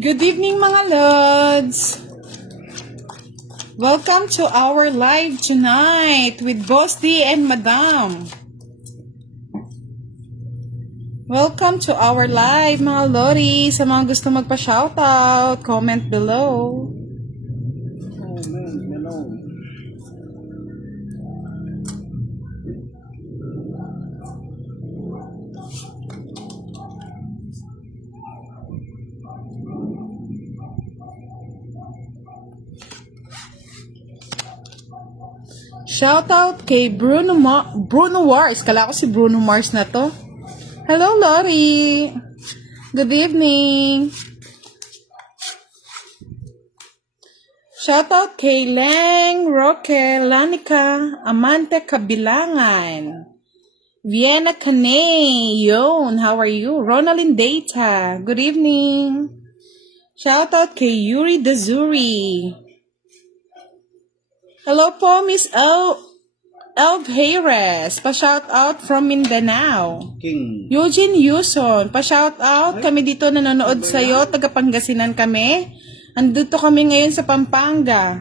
Good evening mga Lods! Welcome to our live tonight with Boss D and Madam. Welcome to our live mga Lodi. Sa mga gusto magpa-shoutout, comment below. Shoutout kay Bruno Mars. Kala ko si Bruno Mars na to. Hello, Lori. Good evening. Shoutout kay Leng, Roque, Lanica, Amante Kabilangan, Vienna Canay. Yon, how are you? Ronaldin Data. Good evening. Shoutout kay Yuri Dazuri. Hello po, Miss Elv Hayres. Pa-shoutout from Mindanao. King. Eugene Yuson. Pa-shoutout. Kami dito nanonood sa'yo. Taga-Pangasinan kami. Andito kami ngayon sa Pampanga.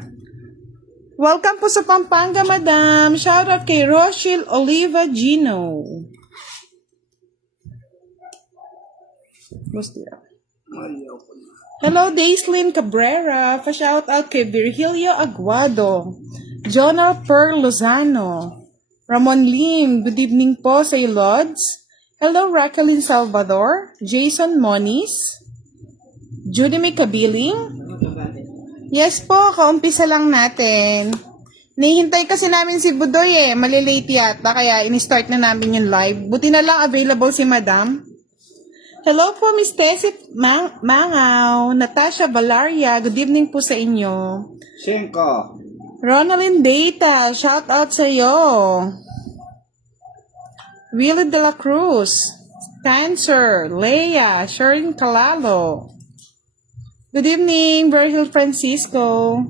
Welcome po sa Pampanga, Madam. Shoutout kay Rochelle Oliva Gino. Hello, Daislyn Cabrera. Pa-shoutout kay Virgilio Aguado. Jonal Per Lozano. Ramon Lim. Good evening po sa Lods. Hello, Raquelin Salvador. Jason Moniz. Judy May Kabiling. Yes po, kaumpisa lang natin. Nihintay kasi namin si Budoy malilate yata, kaya in-start na namin yung live. Buti na lang available si Madam. Hello po, Miss Tessie Mangaw, Natasha Valaria, good evening po sa inyo. Shenko. Ronaldin Data, shout out sa iyo. Willie de la Cruz, Cancer, Leia, Sherin Calalo. Good evening, Virgil Francisco.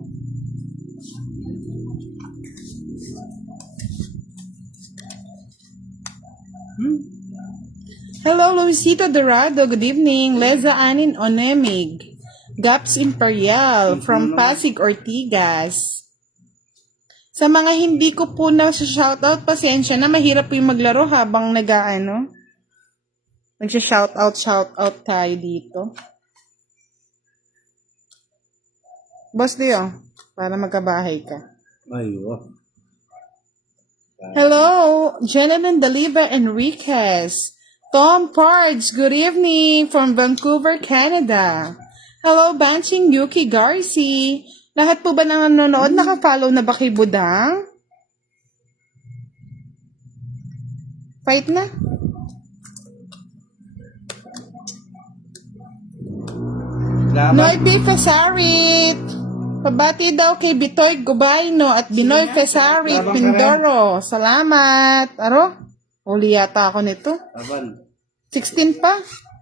Hello, Luisito Dorado. Good evening. Leza Anin Onemig. Gaps Imperial from Pasig Ortigas. Sa mga hindi ko po na shoutout, pasensya na, mahirap po yung maglaro habang shoutout tayo dito. Boss Leo, para magkabahay ka. Ayun. Hello, Jonathan Daliba Enriquez. Tom Pards, good evening from Vancouver, Canada. Hello, Banching Yuki Garci. Lahat po ba ng nanonood naka-follow na ba kay Budang? Fight na? Noy B. Fesarit. Pabati daw kay Bitoy Gubayno at Binoy Fesarit Pindoro. Salamat. Aro? Uli yata ako nito. Aban. 16 pa?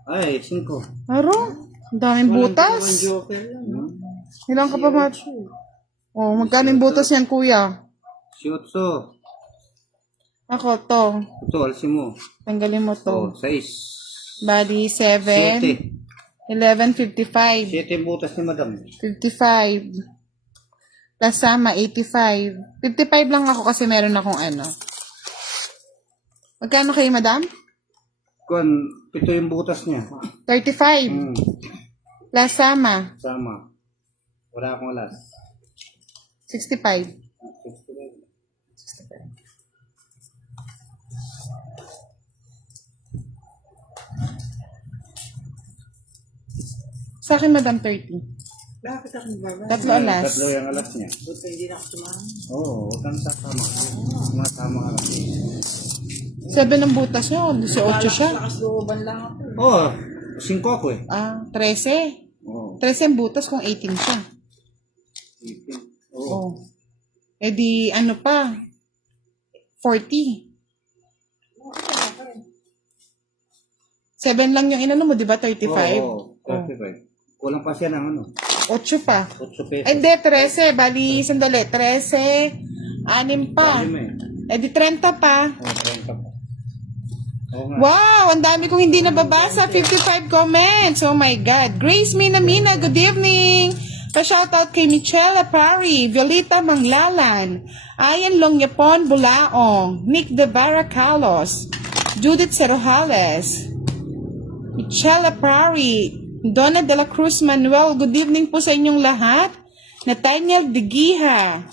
Ay, 5. Aro? Ang daming butas. Ilang ka pa match? Oh, magkano yung butas yan, kuya? Siotso. Ako, to. Ito, alisin mo. Tanggalin mo to. 6. Bali, 7. 7. 11, 55. 7 butas ni Madam. 55. Plus sama, 85. 55 lang ako kasi meron akong Magkano kayo, Madam? Kung 7 yung butas niya. 35. Plus sama. Sama. Wala akong alas. 65. 65. Sa akin, Madam, 30. Bakit ako nagbaba? Tatlo alas. 3 yung alas niya. Buta hindi na ako sumama. Oo, huwag kang tatama. Tumatama ka kasi. 7 ang butas niya, 18 siya. Lakas looban lang ako. Oo, 5 ako eh. 13. Oo. 13 ang butas kung 18 siya. 18. Oo. Oh. Eh di, pa? 40. 7 lang yung mo, di ba? 35? Oo, 35. Kulang pa siya ng 8 pa. 8 pesos. Eh di, 13. Bali, sandali. 13. 6 pa. Dami mo eh. Eh di, 30 pa. Oo, 30 pa. Oo nga. Wow, ang dami kong hindi nababasa. 55 comments. Oh my God. Grace Mina, good evening. Pa-shoutout kay Michelle Apari, Violeta Manglalan, Ayan Longyapon Bulaong, Nick De Baracalos, Judith Cerojales, Michelle Apari, Donna de la Cruz Manuel, good evening po sa inyong lahat. Nathaniel Digiha,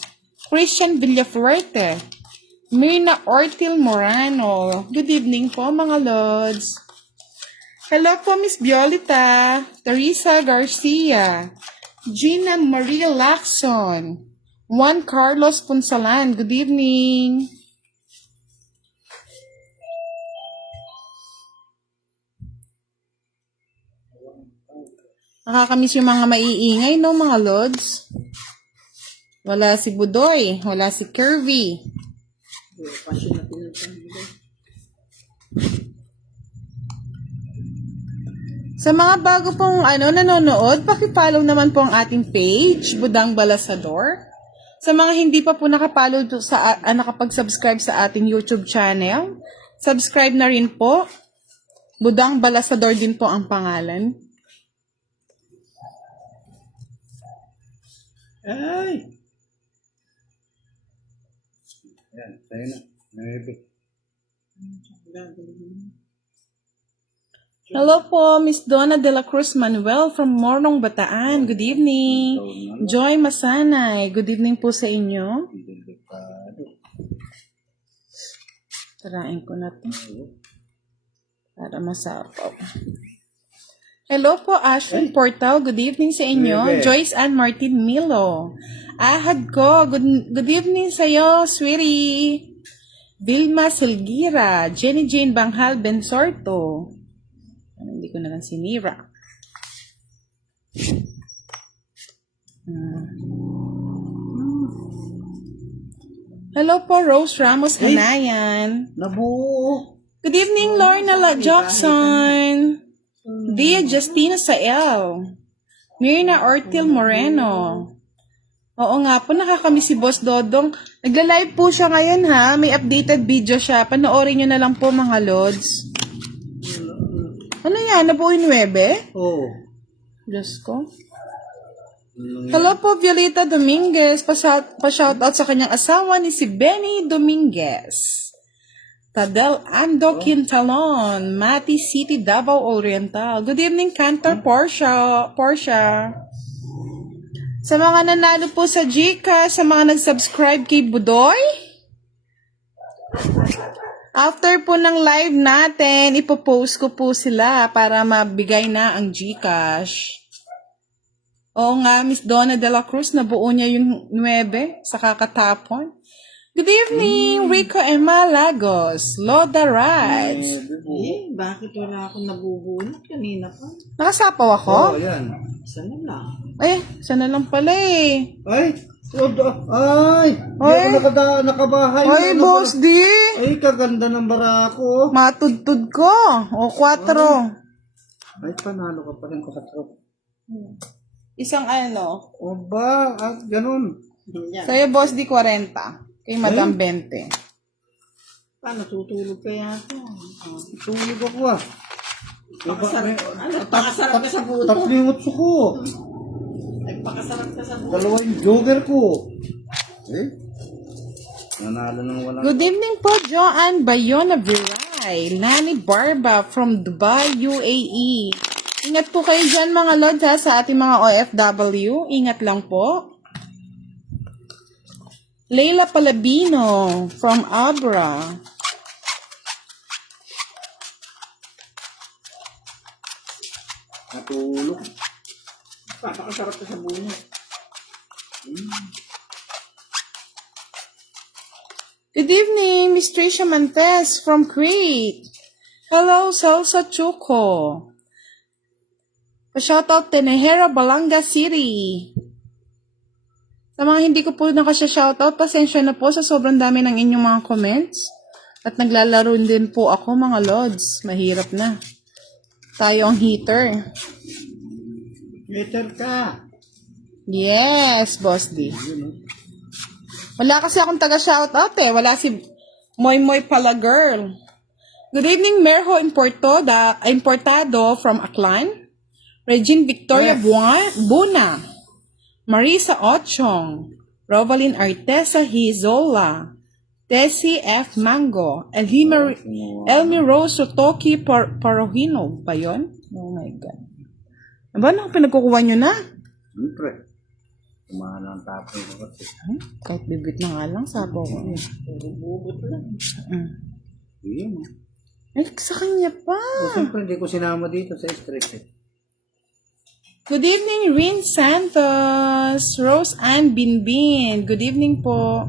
Christian Villafuerte, Mirna Ortil Morano. Good evening po mga Lods. Hello po Miss Violeta, Teresa Garcia, Gina Maria Lacson, Juan Carlos Punsalan. Good evening. Nakakamiss yung mga maiingay, no mga Lods? Wala si Budoy, wala si Curvy. Passion na pinagpangilay. Sa mga bago pong nanonood, paki-follow naman po ang ating page, Budang Balasador. Sa mga hindi pa po nakapollow sa nakapag-subscribe sa ating YouTube channel, subscribe na rin po. Budang Balasador din po ang pangalan. Ay! Yan, sa'yo na. Maybe. Hello po, Miss Donna de la Cruz Manuel from Mornong, Bataan. Good evening. Joy Masanay. Good evening po sa inyo. Tarain ko na to. Para masapaw. Hello po, Ashwin Portal. Good evening sa inyo. Joyce Ann Martin Milo. Ahad ko. Good evening sa iyo, sweetie. Vilma Silgira. Jenny Jane Banghal Bensorto. Hindi ko na lang sinira. Hello po, Rose Ramos Hanayan. Nabuo. Good evening, Lorna Jackson. Dia Justina Sael. Mirna Ortil Moreno. Oo nga po, nakakamiss si Boss Dodong. Nagla-live po siya ngayon ha. May updated video siya. Panoorin nyo na lang po mga Lods. Ano yan? Nabuo yung 9? Oo. Diyos ko. Hello po, Violeta Dominguez. Pa-shoutout sa kanyang asawa ni si Benny Dominguez. Tadel Ando Quintalon, Mati City, Davao Oriental. Good evening, Cantor Portia. Sa mga nanalo po sa Gcash, sa mga nag-subscribe kay Budoy, after po ng live natin, ipopost ko po sila para mabigay na ang Gcash. Oo nga, Miss Donna de la Cruz, nabuo niya yung 9 sa kakatapon. Good evening, Rico Emma Lagos, Loda Rides. Bakit wala akong nabubunot kanina pa? Nakasapaw ako? Oo, yan. Sana lang. Sana lang pala eh. Ay! Ay! Hindi ako nakabahay. Ay, Boss D! Ay, kaganda ng barako. Matudtud ko. O, 4. Ay, panalo ka pa rin ko sa truck. Isang O ba? Ganun. Yan. Sa'yo, Boss D, 40. Kay Madam 20. Paano tutulog kaya ako? Tulog ako ah. Pakasarap ka sa buto. Taplimot ko. Ay, pakasarap ka sa buto. Dalawa yung jogger ko. Eh? Nanalo ng walang... Good evening po, Joanne Bayona Viray. Lani Barba from Dubai, UAE. Ingat po kayo dyan mga Lord ha, sa ating mga OFW. Ingat lang po. Leila Palabino from Abra. Natulog. Pakasarap ka sa buto. Good evening, Miss Tricia Mantes from Crete. Hello, Salsa Choco. Pa-shoutout Tenejera, Balanga City. Sa mga hindi ko po nakasya-shoutout, pasensya na po sa sobrang dami ng inyong mga comments. At naglalaro din po ako mga Lods. Mahirap na. Tayo ang heater. Meter ka. Yes, Boss D. Wala kasi akong taga-shoutout eh. Wala si Moy Moy pala girl. Good evening, Merho Importado from Aklan. Regine Victoria Buna. Marisa Ochong. Rovalyn Artesa Hizola. Tessie F. Mango. Elmi Rose Sotoki Parohino ba yun? Oh my God. Aba, pinagkukuha nyo na? Siyempre. Kumana ang tapon ko kasi. Kahit bibit na nga lang, sabi ko. Bubot lang. Yun. Ay, sa kanya pa. Siyempre, hindi ko sinama dito sa stress eh. Good evening, Rin Santos. Rose Ann Binbin. Good evening po.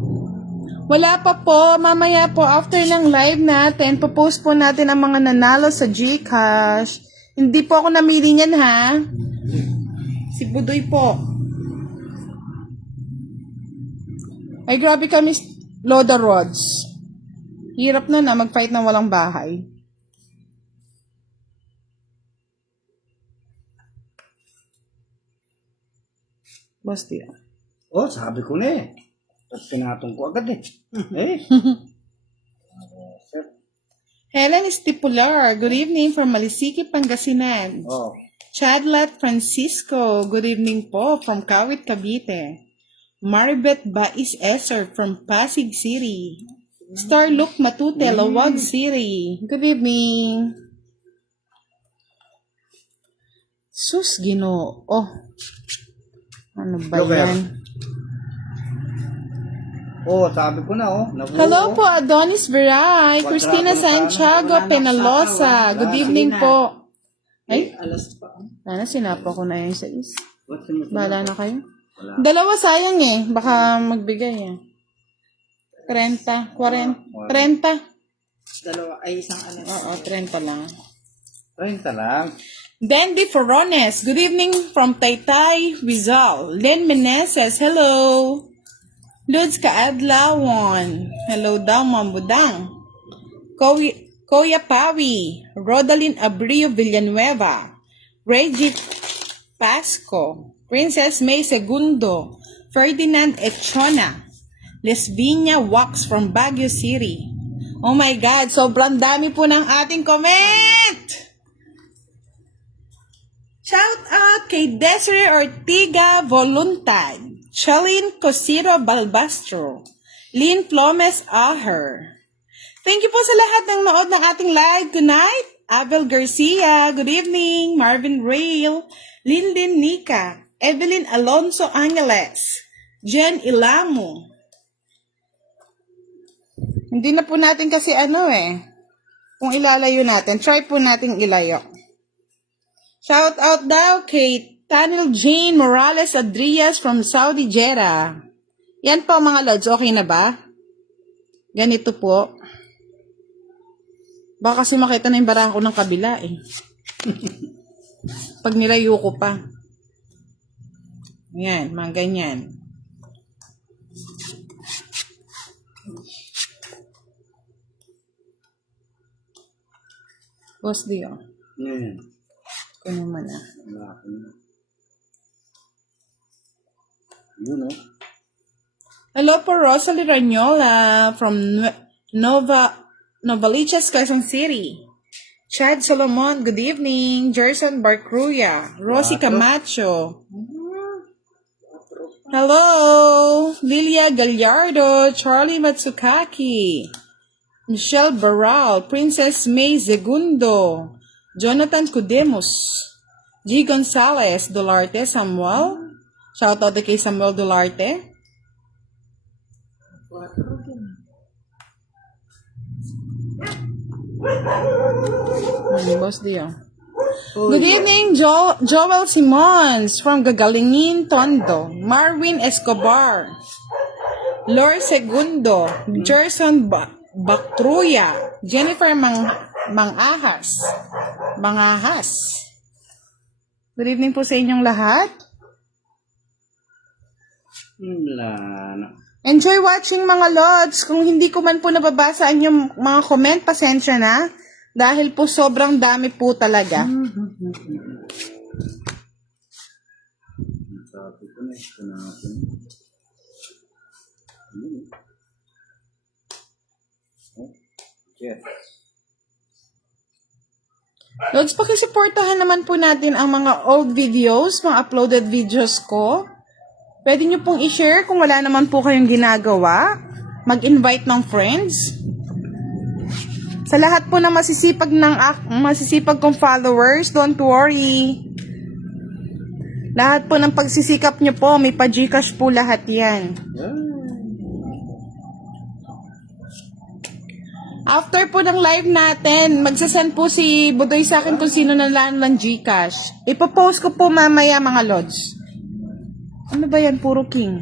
Wala pa po. Mamaya po, after ng live natin, popost po natin ang mga nanalo sa GCash. Hindi po ako namili niyan, ha? Si Budoy po. Ay, grabe kami, Loda Rods. Hirap na mag-fight ng walang bahay. Basti. Oh, sabi ko na eh. Tapos pinatong ko agad eh. Eh. Sir. Helen Stipular, good evening from Malisiki, Pangasinan. Oh. Chadlat Francisco, good evening po from Kawit, Cavite. Maribeth Bais Eser from Pasig City. Starlook Matute, Lawag City. Good evening. Sus, Ginoo. Oh. Ano ba Look yan? Oh, sabi ko na oh. Nabuo. Hello po, Adonis Veray, Christina Santiago Penalosa. Good evening po. Ay, Alas pa. sana sinapa ko na yung sa is. What's the Bahala na kayo. Wala. Dalawa sayang eh. Baka magbigay eh. 30, 40, 30. Dalawa ay isang alas. Oo, 30 lang. 30 lang. Dandy Forones, good evening from Taytay, Rizal. Len Meneses, hello. Lods Kaadlawon, hello daw, Mambudang. Koya Pawi, Rodalyn Abrio Villanueva, Reggie Pasco, Princess May Segundo, Ferdinand Echona, Lesbinia Wax from Baguio City. Oh my God, sobrang dami po ng ating comment! Shout out kay Desiree Ortiga Voluntad, Chalin Cosiro Balbastro, Lynn Plomes Aher. Thank you po sa lahat ng nood ng ating live tonight. Abel Garcia, good evening. Marvin Rail, Lindin Nika, Evelyn Alonso Angeles, Jen Ilamo. Hindi na po natin kasi kung ilalayo natin, try po natin ilayo. Shout out daw kay Tanil Jane Morales Adrias from Saudi Jeddah. Yan po mga lods, okay na ba? Ganito po. Baka kasi makita na yung barako ng kabila eh. Pag nilayo ko pa. Yan, mga ganyan. Boss Dio. Yan. Kaya naman Wala ko na. Yun oh. Hello po, Rosalie Ranyola from Novaliches, Quezon City. Chad Solomon, good evening. Jerson Barcruya, Rosie Camacho. Hello, Lilia Gallardo, Charlie Matsukaki, Michelle Barral, Princess May Segundo, Jonathan Cudemos, G. Gonzalez, Dolarte Samuel. Shout out kay Samuel Dolarte. Boss Dio. Good evening, Joel Simons from Gagalingin, Tondo. Marvin Escobar. Lor Segundo. Jerson Bactruya. Jennifer Mangahas. Good evening po sa inyong lahat. Wala na. Enjoy watching mga lods. Kung hindi ko man po nababasa ang inyong mga comment, pasensya na. Dahil po sobrang dami po talaga. Sabi ko na, ito natin. Oh, yes. Lods, pakisuportahan naman po natin ang mga old videos, mga uploaded videos ko. Pwede nyo pong i-share kung wala naman po kayong ginagawa. Mag-invite ng friends. Sa lahat po ng masisipag kong followers, don't worry. Lahat po ng pagsisikap nyo po, may pa-Gcash po lahat yan. After po ng live natin, magsasend po si Budoy sa akin kung sino nalaan ng Gcash. Ipopost ko po mamaya mga lods. Ano ba yan? Puro king.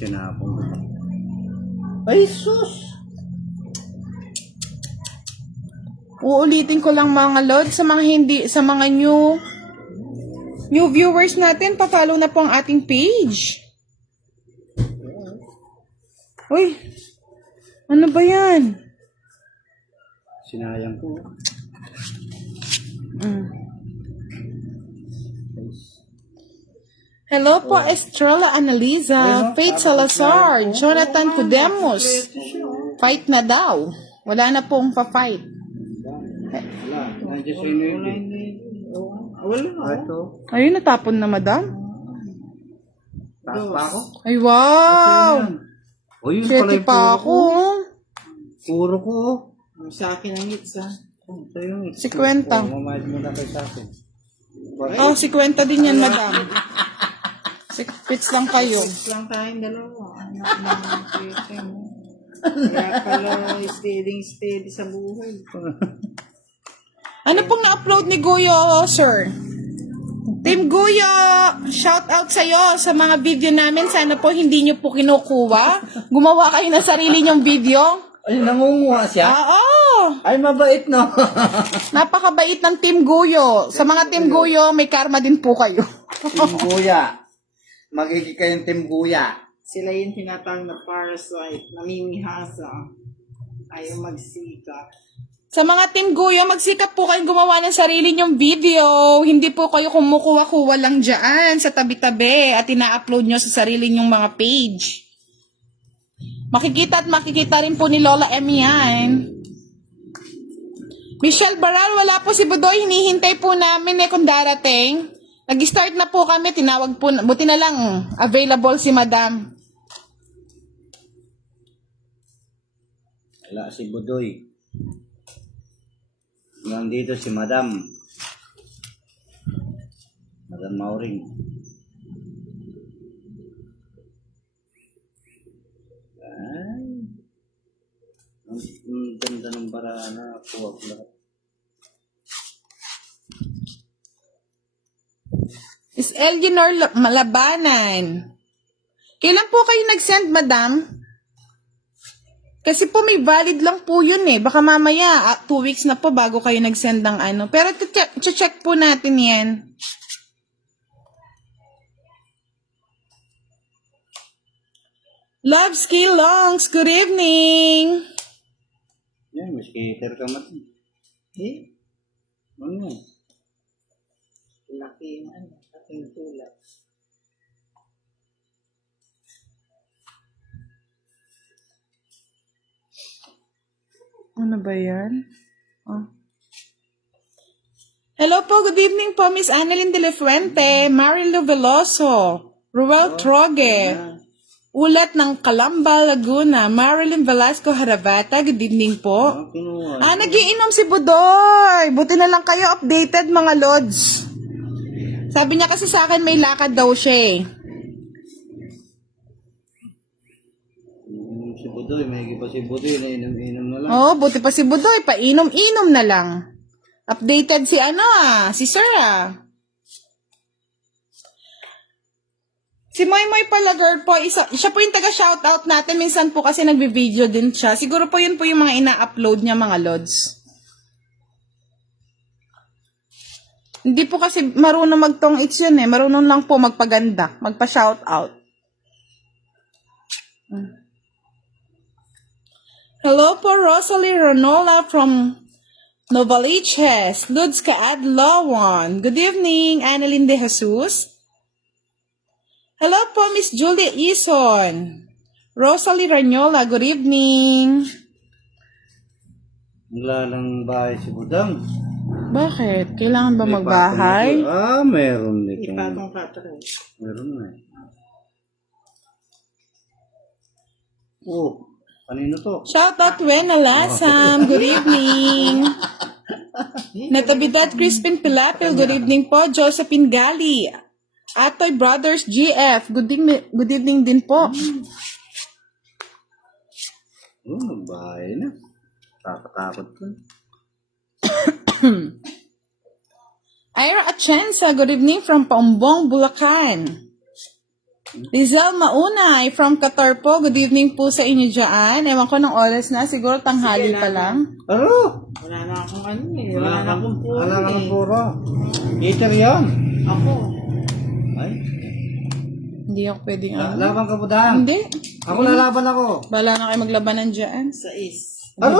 Tinapon ko. Ay, sus! Uulitin ko lang mga lods sa mga new viewers natin, pa-follow na po ang ating page. Uy, ano ba yan? Sinayang ko. Hello po, Estrella Analiza, Faith Salazar, Jonathan Cudemos. Fight na daw. Wala na pong pa-fight. Wala. Nandiyan sa inyo yun. Wala. Ito. Ayun, natapon na madam. Taas pa ako. Ay, wow! O yun pala Shirty yung pa ako. puro ko. Sa akin ang hits ha. Ito yung 50. Mamayad mo na kayo sa akin. Oh, 50 din yan, madam. 6 pits lang kayo. Hits lang tayong dalawa. Anak ng pwede mo. Kaya pala steady sa buhay. Ano pong na-upload ni Guyo, sir? Team Guyo, shout out sa'yo sa mga video namin. Sana po hindi nyo po kinukuha. Gumawa kayo ng sarili nyong video. Ay, nangunguha siya? Oo! Ay, mabait, no? Napakabait ng Team Guyo. Sa mga Team Guyo, may karma din po kayo. Team Guya. Magiging kayong Team Guya. Sila yung tinatawag na parasite, namimihasa. Ayaw magsikap. Sa mga Team Guyo, magsikap po kayong gumawa ng sarili nyong video. Hindi po kayo kumukuha-kuha lang dyan sa tabi-tabi at ina-upload nyo sa sarili nyong mga page. Makikita at makikita rin po ni Lola Emmy yan. Michelle Baral, wala po si Budoy. Hinihintay po namin kung darating. Nag-start na po kami. Tinawag po. Buti na lang available si Madam. Wala si Budoy. Nandito si Madam. Madam Mauring. Ay. Ang ganda ng barana. Kuha ko lahat. Is Eleanor Malabanan. Kailan po kayo nag-send, Madam? Kasi po may valid lang po yun eh. Baka mamaya, 2 weeks na po bago kayo nag-send ng ano. Pero check po natin yan. Love Skill Longs, good evening! Yan, may skater ka man. Eh, Ano? laki yung laking tulad. Ano ba yan? Oh. Hello po, good evening po, Miss Annalyn De La Fuente, Marilu Veloso, Ruel Troge, Ulat ng Calamba, Laguna, Marilyn Velasco Harabata, good evening po. Kinuha. Nagiinom si Budoy. Buti na lang kayo updated mga lods. Sabi niya kasi sa akin may lakad daw siya eh. Si Budoy, may pa si Budoy na inom-inom na lang. Oh, buti pa si Budoy, painom-inom na lang. Updated si si Sir Si Moy pala girl po, siya po yung taga-shoutout natin. Minsan po kasi nagbi-video din siya. Siguro po yun po yung mga ina-upload niya mga lods. Hindi po kasi marunong magtong it's yun eh. Marunong lang po magpaganda, magpa-shoutout. Hello po, Rosalie Ranola from Novaliches, Lods Kaadlawan. Good evening, Annalyn De Jesus. Hello po, Miss Julie Ison. Rosalie Ranyola, good evening. Wala lang bahay si Budang. Bakit? Kailangan ba May magbahay? patong- meron dito. Ipatong katray. Meron na eh. Oh, kanino to? Shout out Wena Lasam. Good evening. Natividad Crispin Pilapil. Good evening po. Josephine Gali. Atoy Brothers GF. Good evening din po. Oh, magbahay na. Takot ko. Ira Atienza. Good evening from Paumbong, Bulacan. Rizal Maunay from Qatar po. Good evening po sa inyo dyan. Ewan ko ng oras na. Siguro tanghali pa lang. Ano? Wala na akong ano eh. Wala na akong puro Wala kang eh. puro. Eater yan. Ako. Ay, Hindi ako pwedeng laban ka po daan. Hindi. Ako lalaban ako. Bala na kayo maglabanan dyan. Sa is. Ano?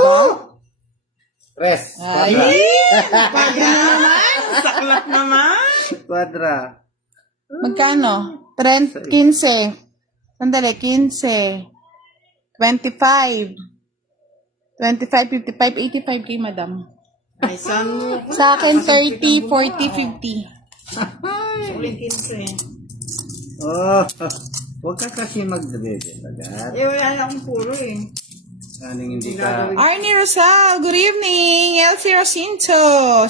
Press. Ay! Padra naman. Saklap naman. Quadra. Magkano? 15. Sandali, 15. 25. 25, 55, 85 kay madam. Ay, saan mo? Sa akin, 30, 40, 50. Suling 15. Oh, huwag ka kasi magdebebe agad. Eh, wala na akong puro eh. Saning hindi ka... Arnie Rosal, good evening. Elsie Rocinto,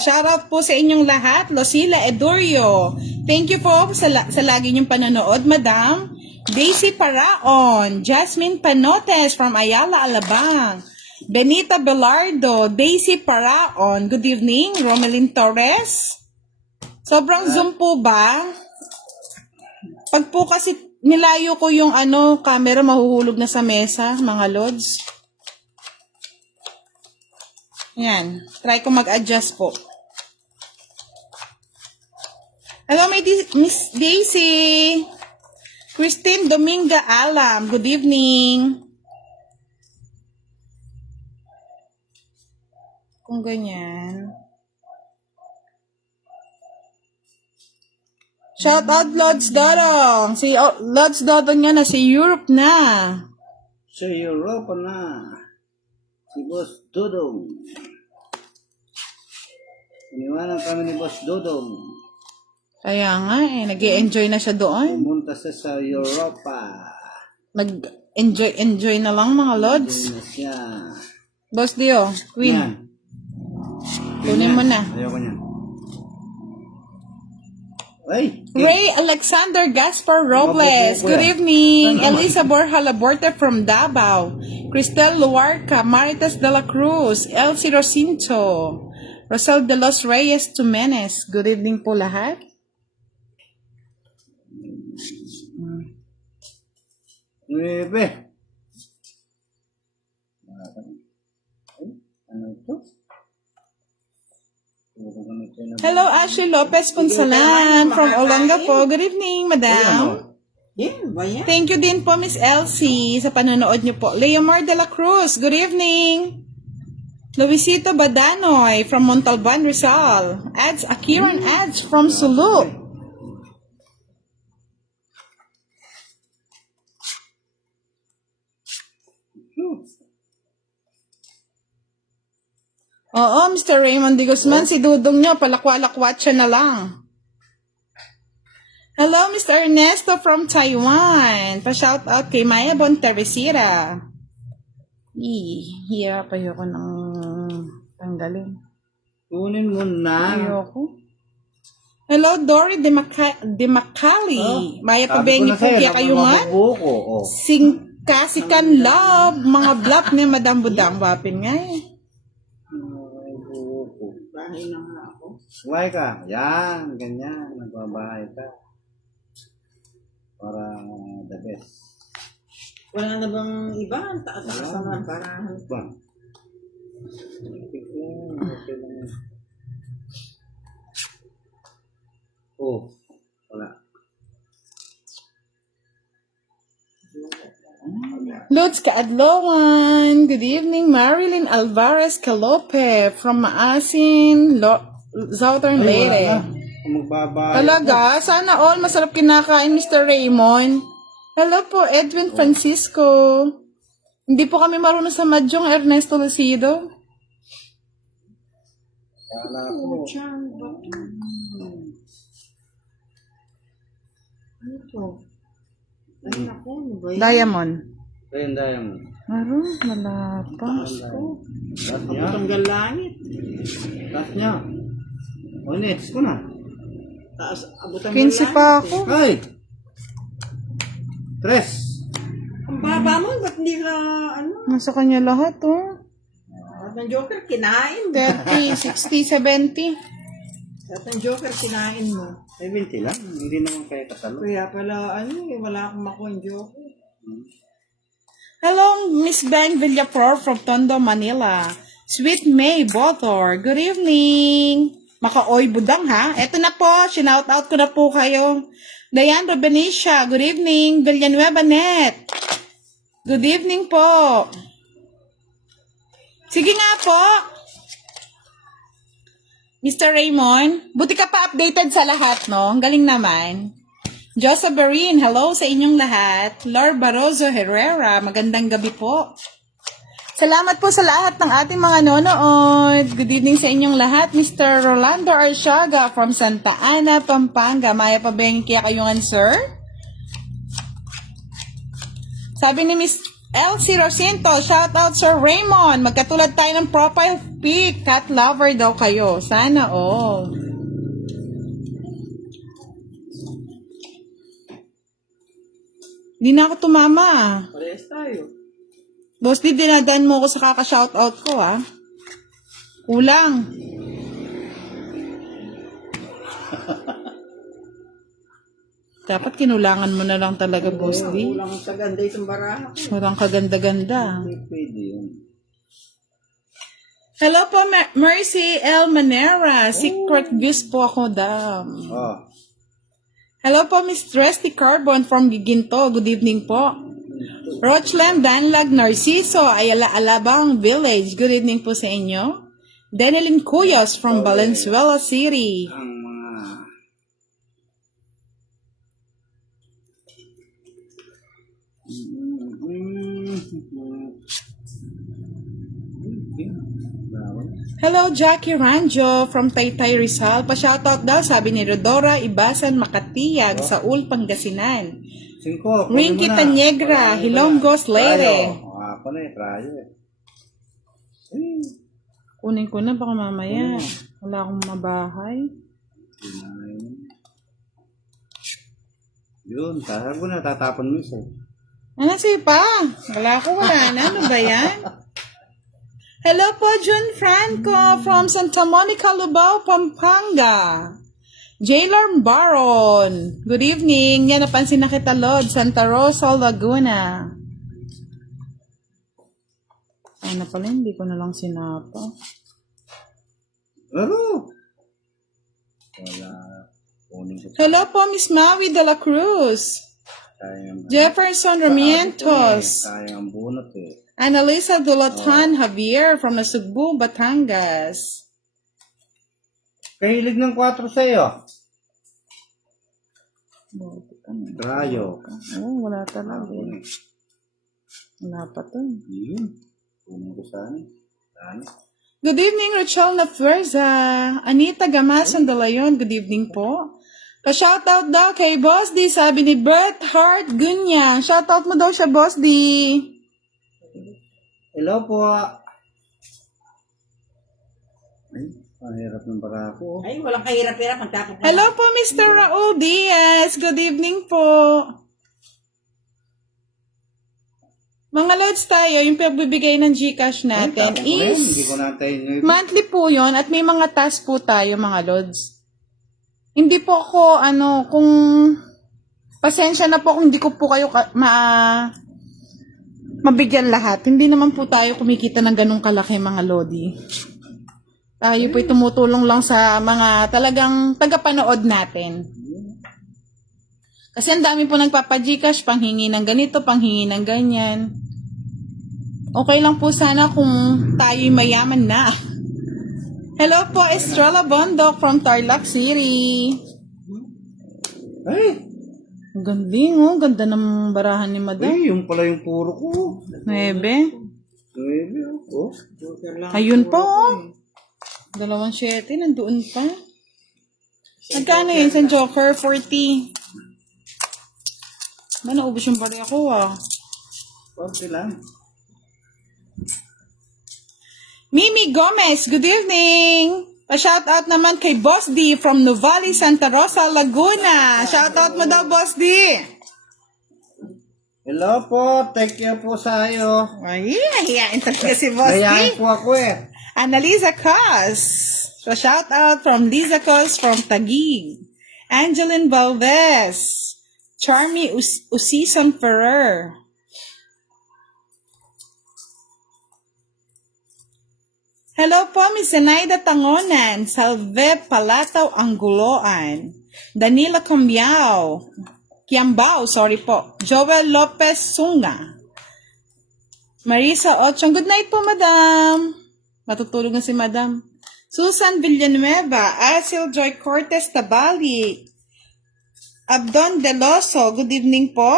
shout out po sa inyong lahat. Lucila Edorio, thank you po sa lagi niyong panonood, madam. Daisy Paraon, Jasmine Panotes from Ayala, Alabang. Benita Belardo, Daisy Paraon, good evening. Romelyn Torres. Sobrang zoom po ba? Pag po kasi nilayo ko yung camera, mahuhulog na sa mesa, mga lods. Yan. Try ko mag-adjust po. Hello, Miss Daisy. Christine Dominga Alam. Good evening. Kung ganyan. Shout out Lods Dodong. Si Lods Dodong nga na, si Europe na. Sa Europa na. Si Boss Dudong. Iniwanan kami ni Boss Dudong. Kaya nga nag-i-enjoy na siya doon. Pumunta siya sa Europa. Mag-enjoy na lang mga Lods. Doon na siya. Boss Dio, Queen, Yan. kunin mo na. Ayoko niyan. Ay! Ray Alexander Gaspar Robles. Good evening. Elisa Borja Laborte from Davao. Cristel Luarca, Maritas de la Cruz, Elsie Rocinto, Rosel de los Reyes Tumenes. Good evening po lahat. Nuebe. Ano ito? Hello, Ashley Lopez Punsalan from Olongapo. Good evening, madam. Yan, ba yan? Thank you din po, Miss Elsie, sa panonood niyo po. Leomar de la Cruz, good evening. Luisito Badanoy from Montalban, Rizal. Akiran Ads from Sulu. Oo, Mr. Raymond de Guzman, si Dudong niyo, palakwalakwat siya na lang. Hello, Mr. Ernesto from Taiwan. Pa-shout out kay Maya Bonteresira. Hirap ayoko nang tanggalin. Kunin mo na. Ayoko. Hello, Dory de Macali. Maya Pabengi po kaya kayo man. Oh. Singkasikan love. Mga blap ni Madam Budang. Wapin nga eh. Bahay na nga ako. Suway ka. Yan, ganyan. Nagbabahay ka. Para the best. Wala na bang iba? Ang taas-taas na parahan. Bang. Okay lang yan. Oh, wala. Lods Kaadlawan. Good evening, Marilyn Alvarez Calope from Maasin, Southern Leyte. Kung magbabahay. Talaga? Sana all masarap kinakain, Mr. Raymond. Hello po, Edwin Francisco. Hindi po kami marunong sa Madyong Ernesto Lucido. Kala ko. Oh, tiyan. Ano to? Ay, naku. Ano ba yan? Diamond. Ayun, diamond. Aro, wala pa. Taas niya. Tanggal langit. Taas niya. O, next ko na. Taas, abutan 15 pa ako. Ay! Tres. Ang baba mo, ba't hindi ka, ano? Nasa kanya lahat, oh. Lahat ng Joker, kinain. 30, 60, 70. Lahat ng Joker, kinain mo. 70 lang. Hindi naman kaya kasalo. Kaya pala, wala akong makuha yung Joker. Hello, Miss Bang Villapro from Tondo, Manila. Sweet May Botor, good evening. Makaoy Budang, ha? Eto na po, shinout out ko na po kayo. Diane Robenisha, good evening. Villanueva Net, good evening po. Sige nga po. Mr. Raymond, buti ka pa updated sa lahat, no? Ang galing naman. Joseph Berin, hello sa inyong lahat. Lord Barroso Herrera, magandang gabi po. Salamat po sa lahat ng ating mga nanonood. Good evening sa inyong lahat. Mr. Rolando Arsiaga from Santa Ana, Pampanga. Maya pa ba yung kaya kayungan, sir? Sabi ni Miss Elsie Rosinto, shout out Sir Raymond. Magkatulad tayo ng profile pic. Cat lover daw kayo. Sana all. Hindi na ako tumama. Parehas tayo. Boss, di dinadaan mo ko sa kaka-shoutout ko, ha? Kulang. Dapat kinulangan mo na lang talaga, Boss D. Kulang sa ganda itong baraha ko. Walang kaganda-ganda. Hindi pwede yun. Hello po, Mercy L. Manera. Secret Views po ako, dam. Oh. Hello po, Miss Tresty Carbon from Giginto. Good evening po. Rochlem Danlag Narciso, Ayala Alabang Village. Good evening po sa inyo. Denelin Cuyos from Valenzuela City. Ang mga... Hello, Jackie Ranjo from Taytay Rizal. Pa-shoutout daw, sabi ni Rodora Ibasan Makatiyag sa Ul, Pangasinan. 5. Rinky Taniegra, Hilongos Leyre. Ako na prayo eh. Kunin ko na, baka mamaya. Wala akong mabahay. Yun, sabi ko na, tatapon mo isa. Ano si pa? Wala na. Ano ba yan? Hello po, Jun Franco from Santa Monica, Lubao, Pampanga. Jaylor Baron. Good evening. Yan, napansin na kita, Lord. Santa Rosa, Laguna. Ano pala, hindi ko na lang sinapa. Laro! Wala. Kunin ko. Hello po, Miss Maui de la Cruz. Sayang. Jefferson Ramientos. Sayang ang bunot eh. Annalisa Dulatan Javier from Nasugbu, Batangas. Kahilig ng 4 sa'yo. Rayo. Oh, wala talaga. Wala pa to. Yun. Kunin ko sana. Good evening, Rachel Nafuerza. Anita Gamasan Dalayon, good evening po. Pa-shoutout daw kay Boss D, sabi ni Bert Hart Gunya. Shoutout mo daw siya, Boss D. Hello po. Ay, ang hirap ng barako. Ay, walang kahirap-hirap. Magtapos ko. Hello po, Mr. Raul Diaz. Good evening po. Mga loads tayo, yung pagbibigay ng GCash natin Hindi is ko natin ngayon. monthly po yon at may mga task po tayo, mga loads. Hindi po ako, kung pasensya na po kung hindi ko po kayo mabigyan lahat. Hindi naman po tayo kumikita ng ganong kalaki, mga lodi. Tayo po'y tumutulong lang sa mga talagang tagapanood natin. Kasi ang dami po nagpapa-GCash, panghingi ng ganito, panghingi ng ganyan. Okay lang po sana kung tayo'y mayaman na. Hello po, Estrella Bondok from Tarlac City. Ay! Ang ganding, oh. Ganda ng barahan ni Madam. Ay, yung pala yung puro ko. 9. 9, oh. Joker lang. Ayun po, oh. 2.7, nandoon pa. Magkano yun sa Joker? 40. Ba, naubos yung bari ako ah. Konti lang. Mimi Gomez, good evening! Pa-shout out naman kay Boss D from Nuvali, Santa Rosa, Laguna. Shout out mo daw, Boss D! Hello po, thank you po sa iyo. Ay, nahiyain talaga si Boss D. Nayain po ako eh. Annalisa Cos. So, shout out from Liza Cos from Taguig. Angeline Valdez. Charmy Usison Ferrer. Hello po, Miss Zenaida Tangonan. Salve Palataw Anguloan. Danila Kiambao, sorry po. Joel Lopez Sunga. Marisa Ochong. Good night po, madam. Matutulog na si madam. Susan Villanueva. Asil Joy Cortez Tabali. Abdon Deloso. Good evening po.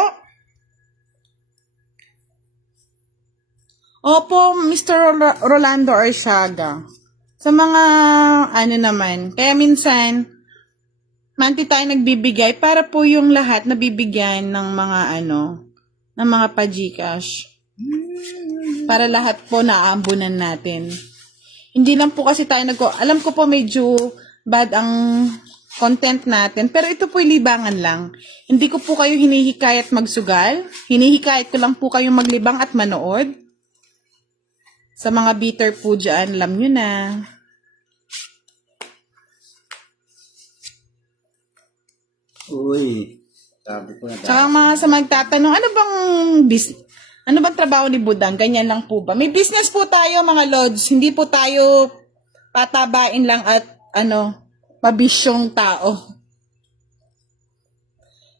Opo, Mr. Rolando Arsiaga. Sa mga, naman, kaya minsan, manti tayo nagbibigay para po yung lahat nabibigyan ng mga, ng mga pa-Gcash. Para lahat po naambunan natin. Hindi lang po kasi tayo alam ko po medyo bad ang content natin, pero ito po libangan lang. Hindi ko po kayo hinihikayat magsugal. Hinihikayat ko lang po kayo maglibang at manood. Sa mga bitter po dyan, alam nyo na. Uy, sabi ko na. Tsaka mga sa magtatanong, ano bang trabaho ni Budang? Ganyan lang po ba? May business po tayo mga lods. Hindi po tayo patabain lang at mabisyong tao.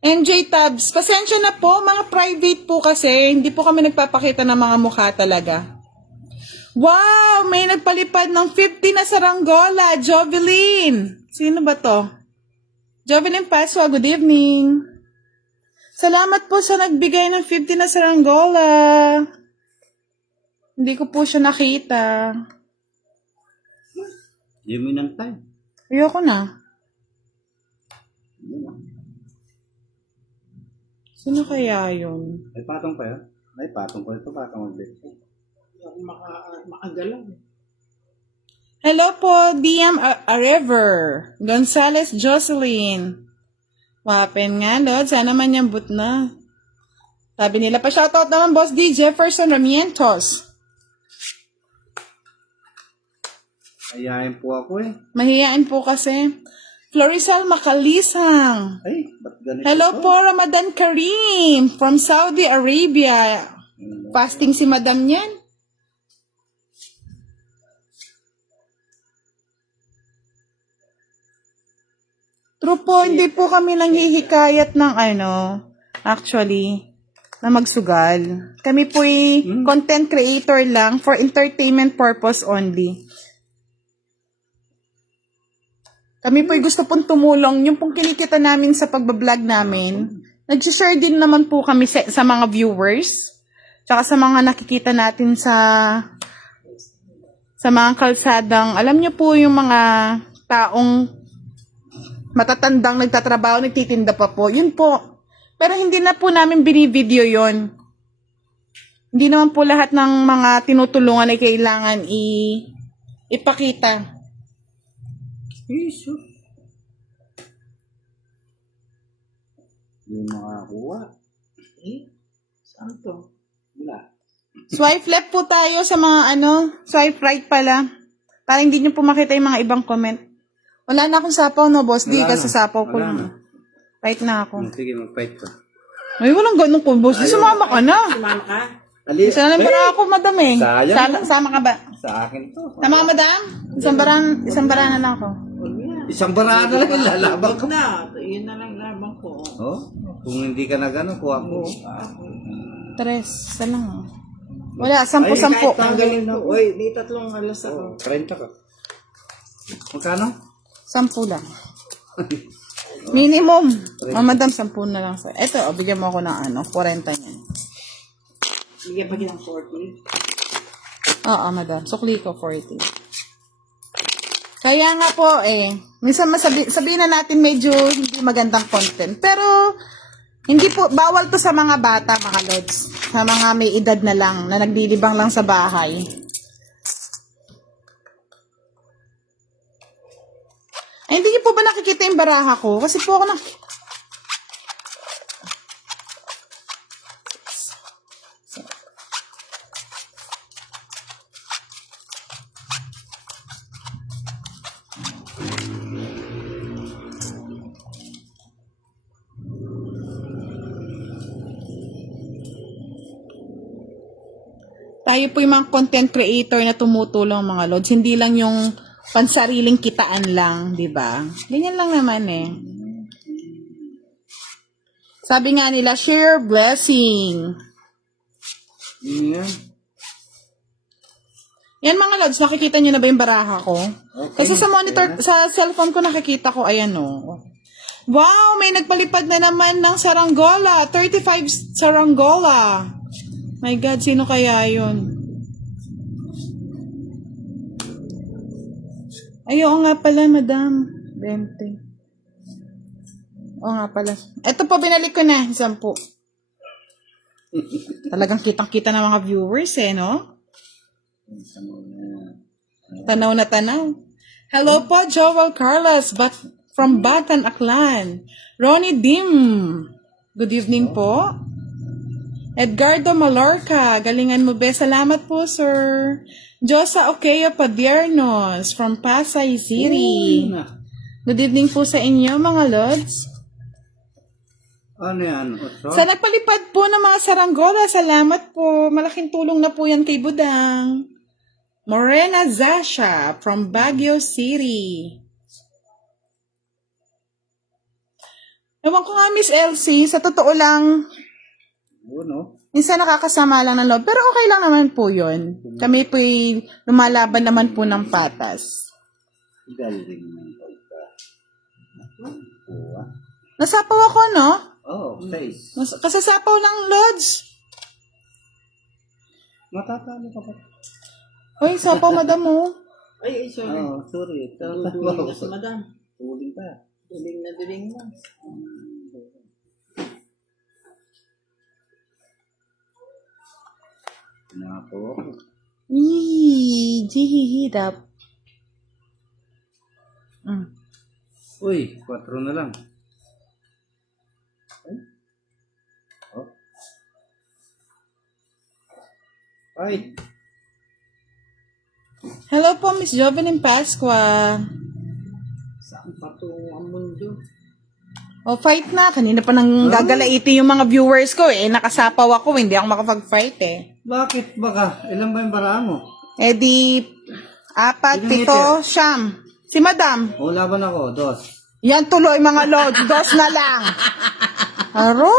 NJ Tabs, pasensya na po, mga private po kasi, hindi po kami nagpapakita ng mga mukha talaga. Wow! May nagpalipad ng 50 na saranggola. Jovelyn! Sino ba to? Jovelyn Pasua, good evening. Salamat po sa nagbigay ng 50 na saranggola. Hindi ko po siya nakita. Hindi mo ng time. Ayoko na. Sino kaya yun? May patong pa yun? May patong pa ito, patong mag-bet. Makagalaw. Hello po, DM Arever. Gonzales Jocelyn. Wapen nga, Lord. Sana man yung boot na. Sabi nila pa, shoutout naman, Boss D. Jefferson Ramientos. Ayayin po ako eh. Mahihain po kasi. Florizal Makalisang. Ay, ba't ganito Hello to? po, Ramadan Karim from Saudi Arabia. Fasting si madam niyan. True po, hindi po kami nanghihikayat ng actually, na magsugal. Kami po'y content creator lang for entertainment purpose only. Kami po'y gusto pong tumulong. Yung pong kinikita namin sa pagbablog namin, nag-share din naman po kami sa mga viewers, tsaka sa mga nakikita natin sa mga kalsadang, alam niyo po yung mga taong matatandang nagtatrabaho, nagtitinda pa po. Yun po. Pero hindi na po namin binivideo yon. Hindi naman po lahat ng mga tinutulungan ay kailangan ipakita. Iso. Hindi makakuha. Saan to? Wala. Swipe left po tayo sa mga swipe right pala. Para hindi nyo po makita yung mga ibang comment. Wala na akong sapaw, no, Boss D, Wala kasi na. sapaw ko Wala lang. na. Fight na ako. Sige, mag-fight ka. Ay, walang ganun ko, Boss D. Sumama ka na. Sumama ka? Ali, Isa na lang bara ako, madam eh. Sayang. Sama ka ba? sa akin to. Sama ka, madam? Isang bara na lang ako. Huwag na. Isang barada lang yung lalabang Huwag ko. na. Yun na lang labang ko. Oh, kung hindi ka na gano'n, kuha ko. Tres, isa lang. Wala, 10. Tanggalin ko. Uy, may 3 alas ako. 30 ka. Magkano? 10 lang. Minimum. Madam, 10 na lang sa. Ito, bigyan mo ako ng 40 niyan. Bigyan pa ng 40. Oo, madam. Sukli ko, 40. Kaya nga po minsan sabihin na natin medyo hindi magandang content. Pero, hindi po, bawal to sa mga bata, mga lods. Sa mga may edad na lang, na naglilibang lang sa bahay. Ay, hindi niyo po ba nakikita yung baraha ko? Kasi po ako tayo po yung mga content creator na tumutulong, mga lods. Hindi lang yung pansariling kitaan lang, di ba? Ganyan lang naman Sabi nga nila, share blessing. Yan. Yan mga lods, nakikita niyo na ba yung baraha ko? Okay. Kasi sa monitor, sa cellphone ko nakikita ko, ayan Wow, may nagpalipad na naman ng saranggola. 35 saranggola. My God, sino kaya yun? Ay, oo nga pala, madam. 20. Oo nga pala. Ito po, binalik ko na. 10. Talagang kitang-kita ng mga viewers no? Tanaw na tanaw. Hello po, Joel Carlos, but from Batan, Aklan. Ronnie Dim. Good evening po. Edgardo Malorca, galingan mo be. Salamat po, sir. Josa Okeo Padiernos from Pasay City. Good evening po sa inyo, mga lods. Ano yan? Oso? Sa nagpalipad po ng mga saranggola, salamat po. Malaking tulong na po yan kay Budang. Morena Zasha from Baguio City. Ewan ko nga, Miss Elsie, sa totoo lang, minsan nakakasama lang ng loob. Pero okay lang naman po yun. Kami po'y lumalaban naman po ng patas. Galing ng pagka. Nasapaw ako, no? Face. Kasasapaw lang, Lods. Matatalo ka pa. Uy, sapaw, madam mo. Ay, sorry. Sorry. Duling na si madam. Tuling pa. Duling na. Napo. Jihihidap. Uy, 4 na lang. Ay. Hello po, Miss Jovelyn Pasqua. Saan pa to ang mundo? Fight na. Kanina pa nang gagalaiti yung mga viewers ko nakasapaw ako. Hindi ako makapag-fight Bakit baka? Ilan ba yung bara mo? Di 4, 7, siyam. Si madam. Laban ako, 2. Yan tuloy mga lods. 2 na lang. Aro?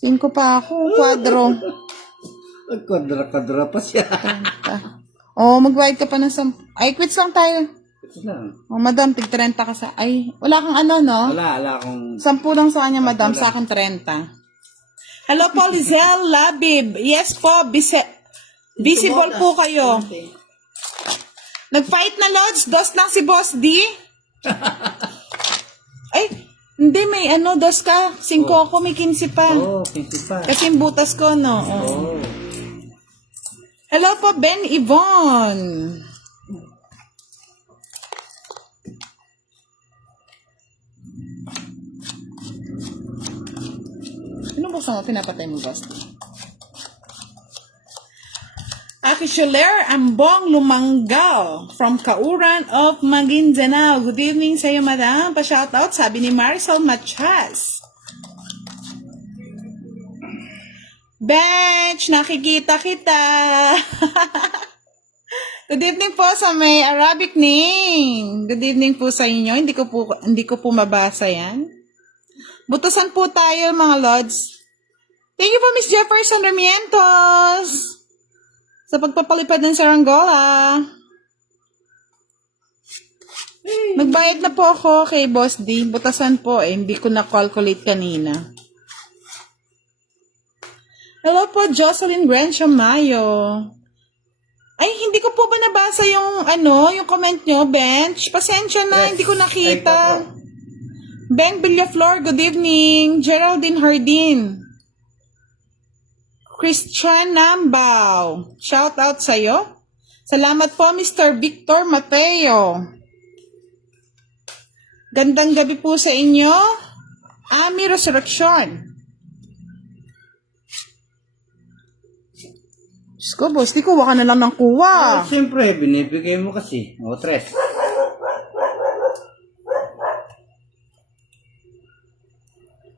5 pa ako. 4. Nagkwadra-kwadra pa siya. Mag-wide ka pa ng 10. Ay, quits lang tayo. Ito lang. Madam, tig 30 ka sa... Ay, wala kang no? Wala akong... 10 lang sa kanya, madam. Sa akin, 30. Hello po, Lizelle Labib. Yes po, visible po kayo. Nag-fight na, Lods. 2 lang si Boss D. Ay, hindi, may 2 ka. 5 ako, may 15 pa. 15 pa. Kasi yung butas ko, no? Hello po, Ben Yvonne. Sino buksan mo? Pinapatay mo, Boss? Aki Soler Ambong Lumanggal from Kauran of Maguindanao. Good evening sa iyo, madam. Pa-shoutout, sabi ni Marisol Machas. Bench, nakikita kita. Good evening po sa may Arabic name. Good evening po sa inyo. Hindi ko po mabasa yan. Butusan po tayo, mga lods. Thank you po, Miss Jefferson Ramientos, sa pagpapalipad ng saranggola. Nagbayad na po ako kay Boss D. Butasan po hindi ko na-calculate kanina. Hello po, Jocelyn Grencio Mayo. Ay, hindi ko po ba nabasa yung, yung comment nyo, Bench? Pasensya na, hindi ko nakita. Beng Villaflor, good evening. Geraldine Hardin. Christian Nambao. Shout out sa'yo. Salamat po, Mr. Victor Mateo. Gandang gabi po sa inyo. Ami Resurrection. Diyos ko, boss, di kuha ka na lang ng kuha. Siyempre, binibigay mo kasi. O, 3.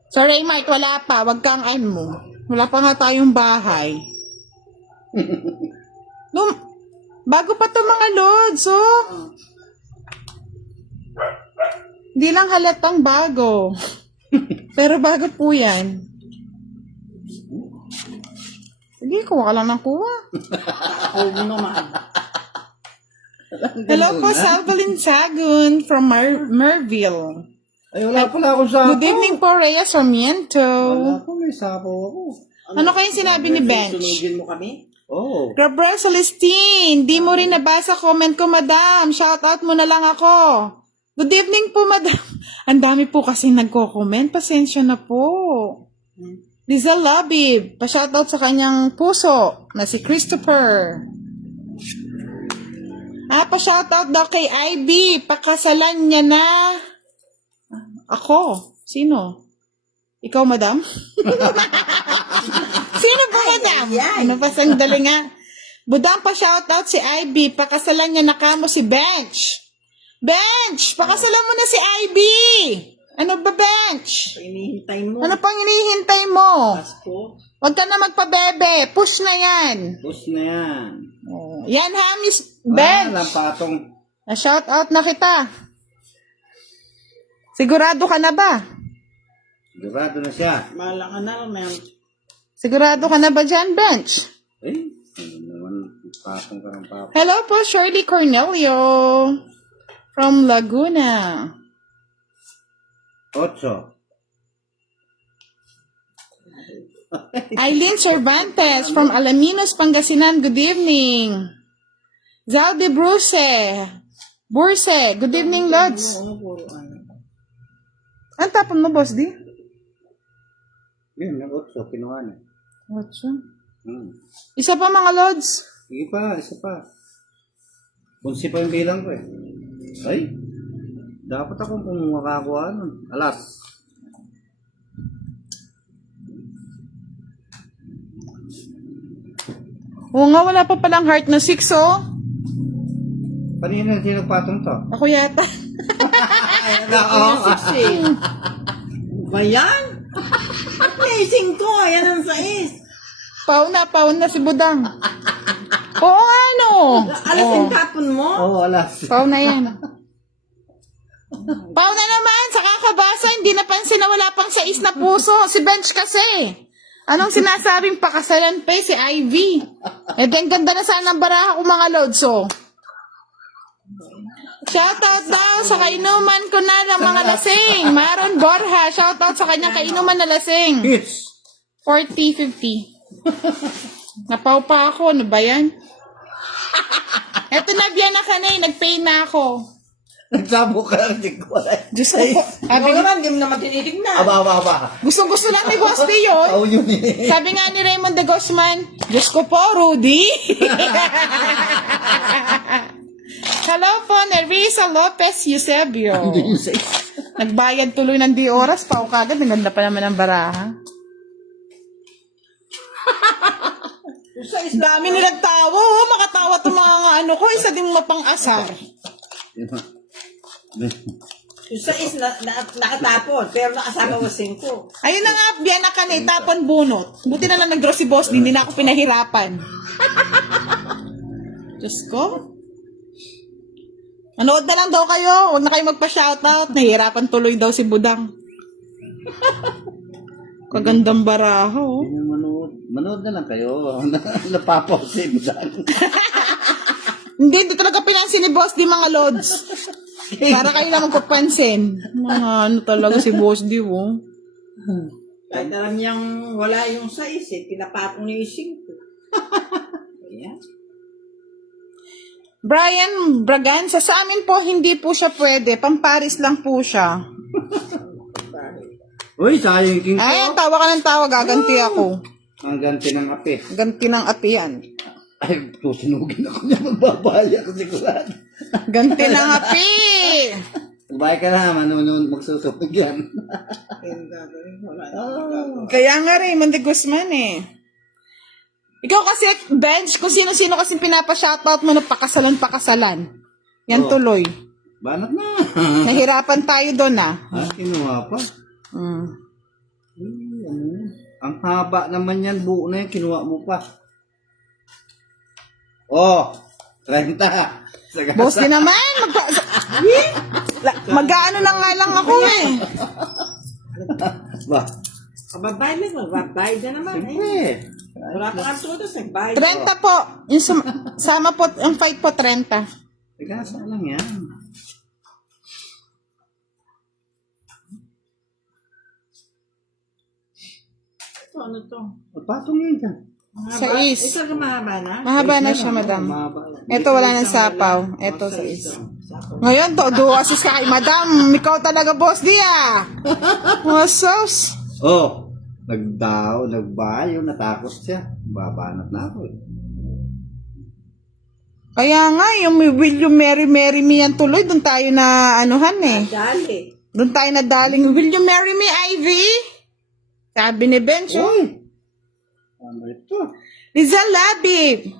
So, Raymart, wala pa. Wag kang mo. Wala pa nga tayong bahay. Bago pa to mga lods, oh. Hindi lang halatang bago. Pero bago po yan. Hindi, kuha ka lang ng kuha. Ako mo naman. Hello po, Salvalin Sagun from Merville. Ay, wala pala akong sapo. Good evening po, Rhea Sarmiento. Wala po, may sapo ako. Ano kayong sinabi ni Bench? Sunugin mo kami? Oo. Gabriel Celestine, di mo rin nabasa comment ko, madam. Shout out mo na lang ako. Good evening po, madam. Ang dami po kasi nagko-comment. Pasensya na po. Rizal Labib, pa-shout out sa kanyang puso na si Christopher. Pa-shout out daw kay Ivy. Pakasalan niya na. Ako? Sino? Ikaw, madam? Sino ba, madam? Ano pa sandali nga? Budang pa-shoutout si Ivy. Pakasalan niya na kamo si Bench. Bench! Pakasalan mo na si Ivy! Ano ba, Bench? Hinihintay mo. Ano pang hinihintay mo? Pasko. Huwag ka na magpabebe. Push na yan. Push na yan. Oh, yan ha, Miss Bench. Lampatong. Na-shoutout na kita. Sigurado ka na ba? Sigurado na siya. Mahala ka na, ma'am. Sigurado ka na ba dyan, Bench? Eh, ano naman, patong ka ng patong. Hello po, Shirley Cornelio from Laguna. 8. Eileen Cervantes from Alaminos, Pangasinan. Good evening. Zaldi Burse. Good evening, Lods. Ang tapon mo, boss, di? Yun, nag-8. Kinuha na. Isa pa, mga Lods. Sige pa, isa pa. 11 pa yung bilang ko eh. Ay, dapat akong kung makakuha nun. Alas. Oo nga, wala pa palang heart na 6, oh. Kanina sino patong to? Ako yata. Ba yan? Amazing ko. Yan ang sais. Pauna si Budang. Oo nga, no. Alas yung tapon mo? Oo, alas. Pauna yan. Pauna naman, sa kakabasa, hindi napansin na wala pang 6 na puso. Si Bench kasi. Anong sinasabing pakasalan pa si Ivy? Eh, ang ganda na sana ng baraha ko, mga Lods, oh. Shoutout daw sa kainuman ko na ng mga lasing. Maron Borja, shoutout sa kanyang kainuman na lasing. Yes. 40-50. Napaw pa ako, ano ba yan? Eto na, biyan na ka na eh, nag-pay na ako. Nagsabo ka, hindi ko alam. Diyos ko po. Ikaw naman, hindi mo naman tinitignan. Aba. Gusto lang ni Boss D yun. Oo, yun eh. Sabi nga ni Raymond de Guzman, Diyos ko po, Rudy. Hello po, Nerissa Lopez Eusebio. Nagbayad tuloy ng di oras pa o kagad. Ang ganda pa naman ng baraha. Dami nilang tawa, oh. Makatawa itong mga ano ko. Isa din mapang-asar. Yung sais nakatapon, pero nakasama ko 5. Ayun na nga, biyan na ka na itapon bunot. Buti na lang nag-draw si Boss, hindi na ako pinahirapan. Diyos ko. Manood na lang daw kayo. Huwag na kayo magpa-shoutout. Nahihirapan tuloy daw si Budang. Kagandang baraha, oh. Manood na lang kayo. Napapaw si Budan. Hindi talaga pinansin ni Boss di mga Lods. Para kayo lang magpapansin. Mga ano talaga si Boss di, oh. Kahit alam niyang wala yung sais, pinapatong niya yung 5. Ayan. Brian Braganza, sa amin po hindi po siya pwede. Pamparis lang po siya. Uy, sayang king ko. Ay, tawa ka ng tawa, gaganti ako. Ang ganti ng ape. Ganti ng api yan. Ay, tutunugin ako niya. Magbabaya ko sigurado. Ganti ng api! Sabay ka na, manunod, magsusupig yan. Kaya nga rin, Mandy Guzman eh. Ikaw kasi, Bench, kung sino-sino kasi pinapa-shoutout mo na pakasalan. Yan Oh. tuloy. Banat na. Nahirapan tayo doon ah. Kinuha pa. Mm. Ang haba naman yan, buo na yan, kinuha mo pa. Oh, 30. Sagasa. Boss din naman. Mag-ano na nga lang ako eh. Ba, Kababayad mo, magbabayad na naman. siyempre. Wala pa kang tutos, nagbayad. 30 po. Yung sama po, yung fight po 30. Sagasa lang yan. Ano to? Patong yan dyan. Sa is. Ito ka mahaba na? Mahaba na siya, madam. Mahaba lang. Ito wala ng sapaw. Ito sa is. Ngayon, todo asis ka kay madam. Ikaw talaga, boss di ah. Wasos. Oh, nagbayo, natakot siya. Babanat na ako eh. Kaya nga, yung Will You Marry Me yan tuloy, doon tayo na anuhan eh. Dali. Doon tayo na daling, Will You Marry Me, Ivy? Sabi ni Bencho. Uy! Ano ito? Rizal Labib.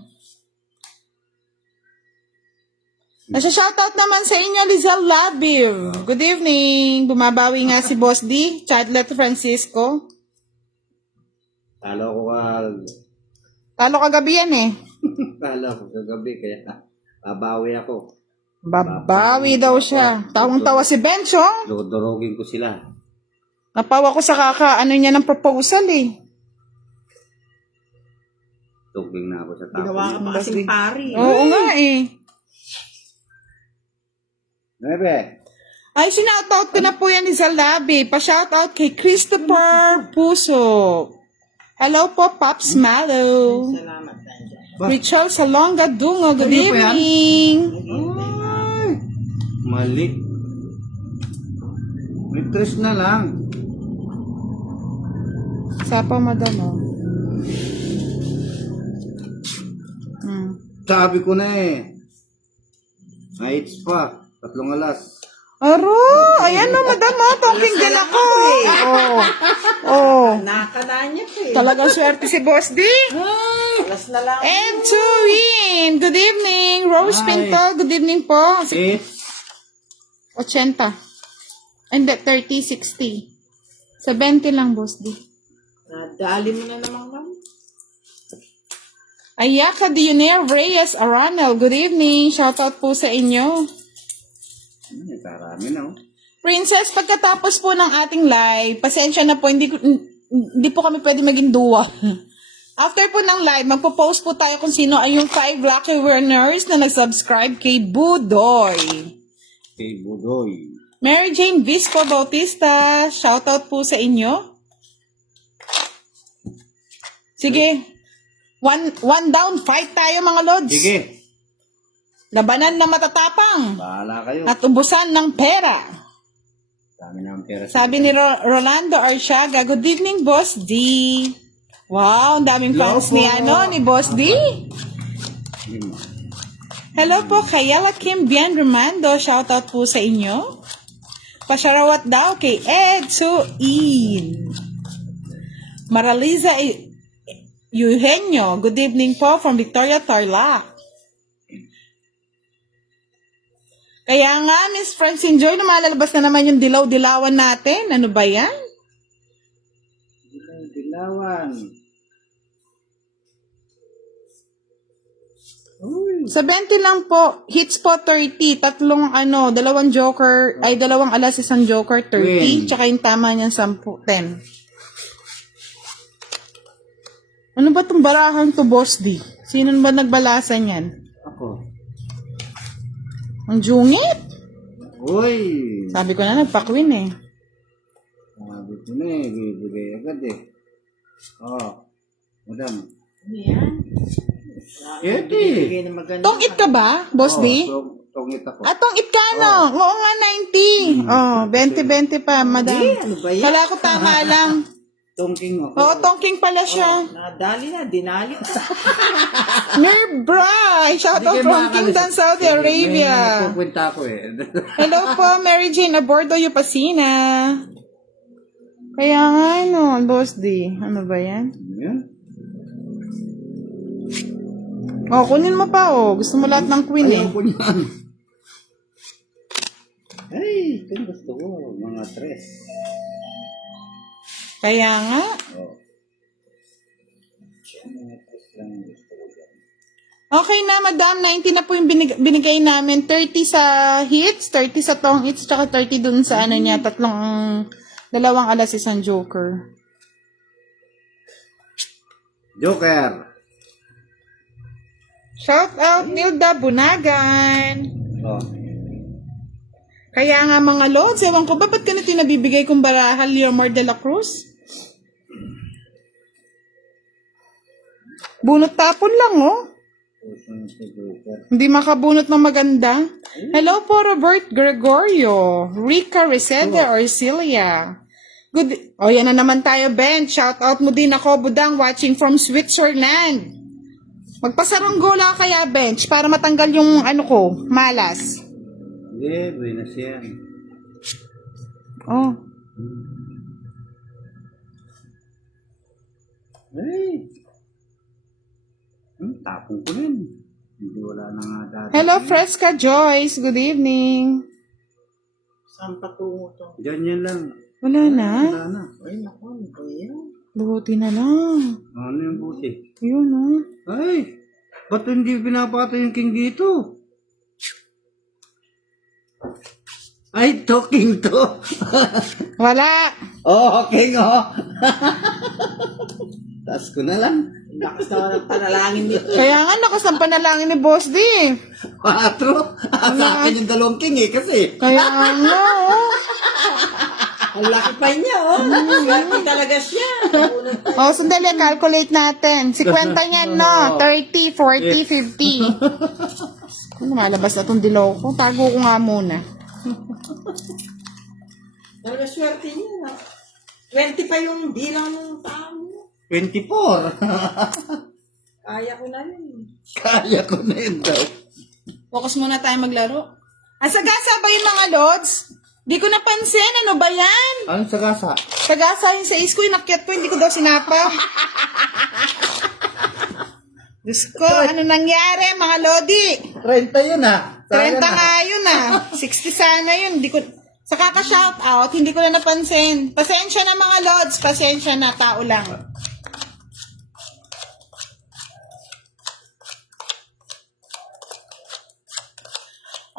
Nasa-shoutout naman sa inyo, Rizal Labib. Good evening. Bumabawi nga si Boss D, Chadlet Francisco. Talo ko Talo kagabi yan eh. Talo ko kagabi, kaya babawi ako. Babawi daw siya. Tawang-tawa si Bencho. Durugin ko sila. Napawa ko sa ano niya ng proposal eh. Tugling na ako sa Ginawa ka tapon. pa kasing pari. Oo nga eh. Nebe, Ay, sinoutout ko na po yan ni Zalabi. Pa-shoutout kay Christopher Puso. Hello po, Pops Malo. Salamat, Tanja. Richel Salonga Dungo, good Ano pa yan? evening. ay, mali. May tres na lang. Sapa, madam, oh. Sabi ko na eh. Nights pa. 3 alas. Aro, ayan o, madam, oh. Talking din ako. Oh. Oh. Nakakala niya po eh. Talagang swerte si Boss D. Alas na lang. Ed Turin, good evening. Rose Hi. Pinto, good evening po. Eh, 80. Hindi, 30, 60. Sa 20 lang, Boss D. Dali mo na naman, ma'am. Ayaka Dioner Reyes Aranel, good evening. Shoutout po sa inyo. karami na oh. Princess, pagkatapos po ng ating live, pasensya na po, hindi po kami pwede maging duwa. After po ng live, magpo-post po tayo kung sino ay yung 5 lucky winners na nag-subscribe kay Budoy. Kay Budoy. Mary Jane Visco Bautista, shoutout po sa inyo. Sige, one down, fight tayo mga lods. Sige. Labanan na matatapang Bahala kayo. at ubusan ng pera. Dami na ang pera. Sabi ni Rolando Arciaga, good evening, Boss D. Wow, ang daming Hello fans ni, po. ni Boss D. Hello po, Kayala Kim Bian Romando, shoutout po sa inyo. Pasyarawat daw kay Ed Suin. Maraliza Eugenio, good evening po from Victoria, Tarlac. Kaya nga, Miss Francine Joy, lumalabas na naman yung dilaw-dilawan natin. Ano ba yan? Dilawan. 70 lang po. Hits po 30. Dalawang joker, ay dalawang alas, isang joker, 30. Win. Tsaka yung tama niyan, 10. Ano ba itong barahan to, Boss D? Sino ba nagbalasan yan? Ako. Ang jungit. Uy. Sabi ko na, nagpa-queen eh. Sabi ko na eh. Bibigay agad eh. Oh. Madam. Ano yan? Ete. Bigay na maganda. Tong-it ka ba, Boss D? Tungit ako. Tong-it ka, no? Oo nga, 90. Oh, 20-20 pa, madam. Ano ba yan? Kala ko tama lang. Tungking ako. Oo, tongking pala siya. Nadali na, dinali na. Mirbra! Shout out from Kingdom, Saudi Arabia. May pupunta ako eh. Hello po, Mary Jane Abordo Yupasina. Kaya nga, no, Boss D. Ano ba yan? Yan. Oh, kunin mo pa, oh. Gusto mo lahat ng queen, eh. Ayaw ko niyan. Ay, ito gusto ko. Mga tres. Kaya nga. Oh. Mga tres lang gusto ko dyan. Okay na, madam. 90 na po yung binigay namin. 30 sa hits, 30 sa tong hits, tsaka 30 dun sa ano niya. Dalawang alas, isang joker. Joker. Shout out, Nilda Bunagan. Oh. Kaya nga mga lods, ewan ko ba, ba't ganito yung nabibigay kong baraha, Leomar de la Cruz? Bunot tapon lang, oh. Hindi makabunot ng maganda. Hello po, Robert Gregorio, Rica Reseda, Orsilia. Good. O, yan na naman tayo, Ben. Shout out mo din ako, Budang, watching from Switzerland. Magpasaranggola kaya, Bench, para matanggal yung ano ko, malas. Hindi, buenas yan. Oh. Ay. Tapong ko rin. Hindi wala na nga dati. Hello, Fresca Joyce. Good evening. Saan patungo to? Diyan yan lang. Wala na. Wala na. Ay, naku, ano ba yan? Buti na lang. Ano yung buti? Yun, oh. Ay, ba't hindi pinapatay yung king dito? Ay, to, king to. Wala. Oh, king, oh. Taas ko na lang. Lakas na ng panalangin nito. Kaya nga, nakasampa na lang ni Boss D. 4. Sa akin yung dalawang king eh, kasi. Kaya nga, oh. Ang laki pa niya, oh. Swerte talaga siya. Oh, sandali, calculate natin. 50 yan, no? 30, 40, 50. Kung lumalabas na itong dilaw ko, tago ko nga muna. Talaga swerte niya. 20 pa yung bilang ng tao. 24. Kaya ko na yun. Kaya ko na yun daw. Focus muna tayo maglaro. Ang sagasa ba yung mga lods? Di ko napansin. Ano ba yan? Anong sagasa? Sagasa yung sa is ko, inakyat ko, hindi ko daw sinapa. Diyos ko, ano nangyari mga lodi? 30 yun ah. 30 nga yun ah. 60 sana yun. Di ko, sa kaka-shoutout, hindi ko na napansin. Pasensya na mga lods. Pasensya na, tao lang.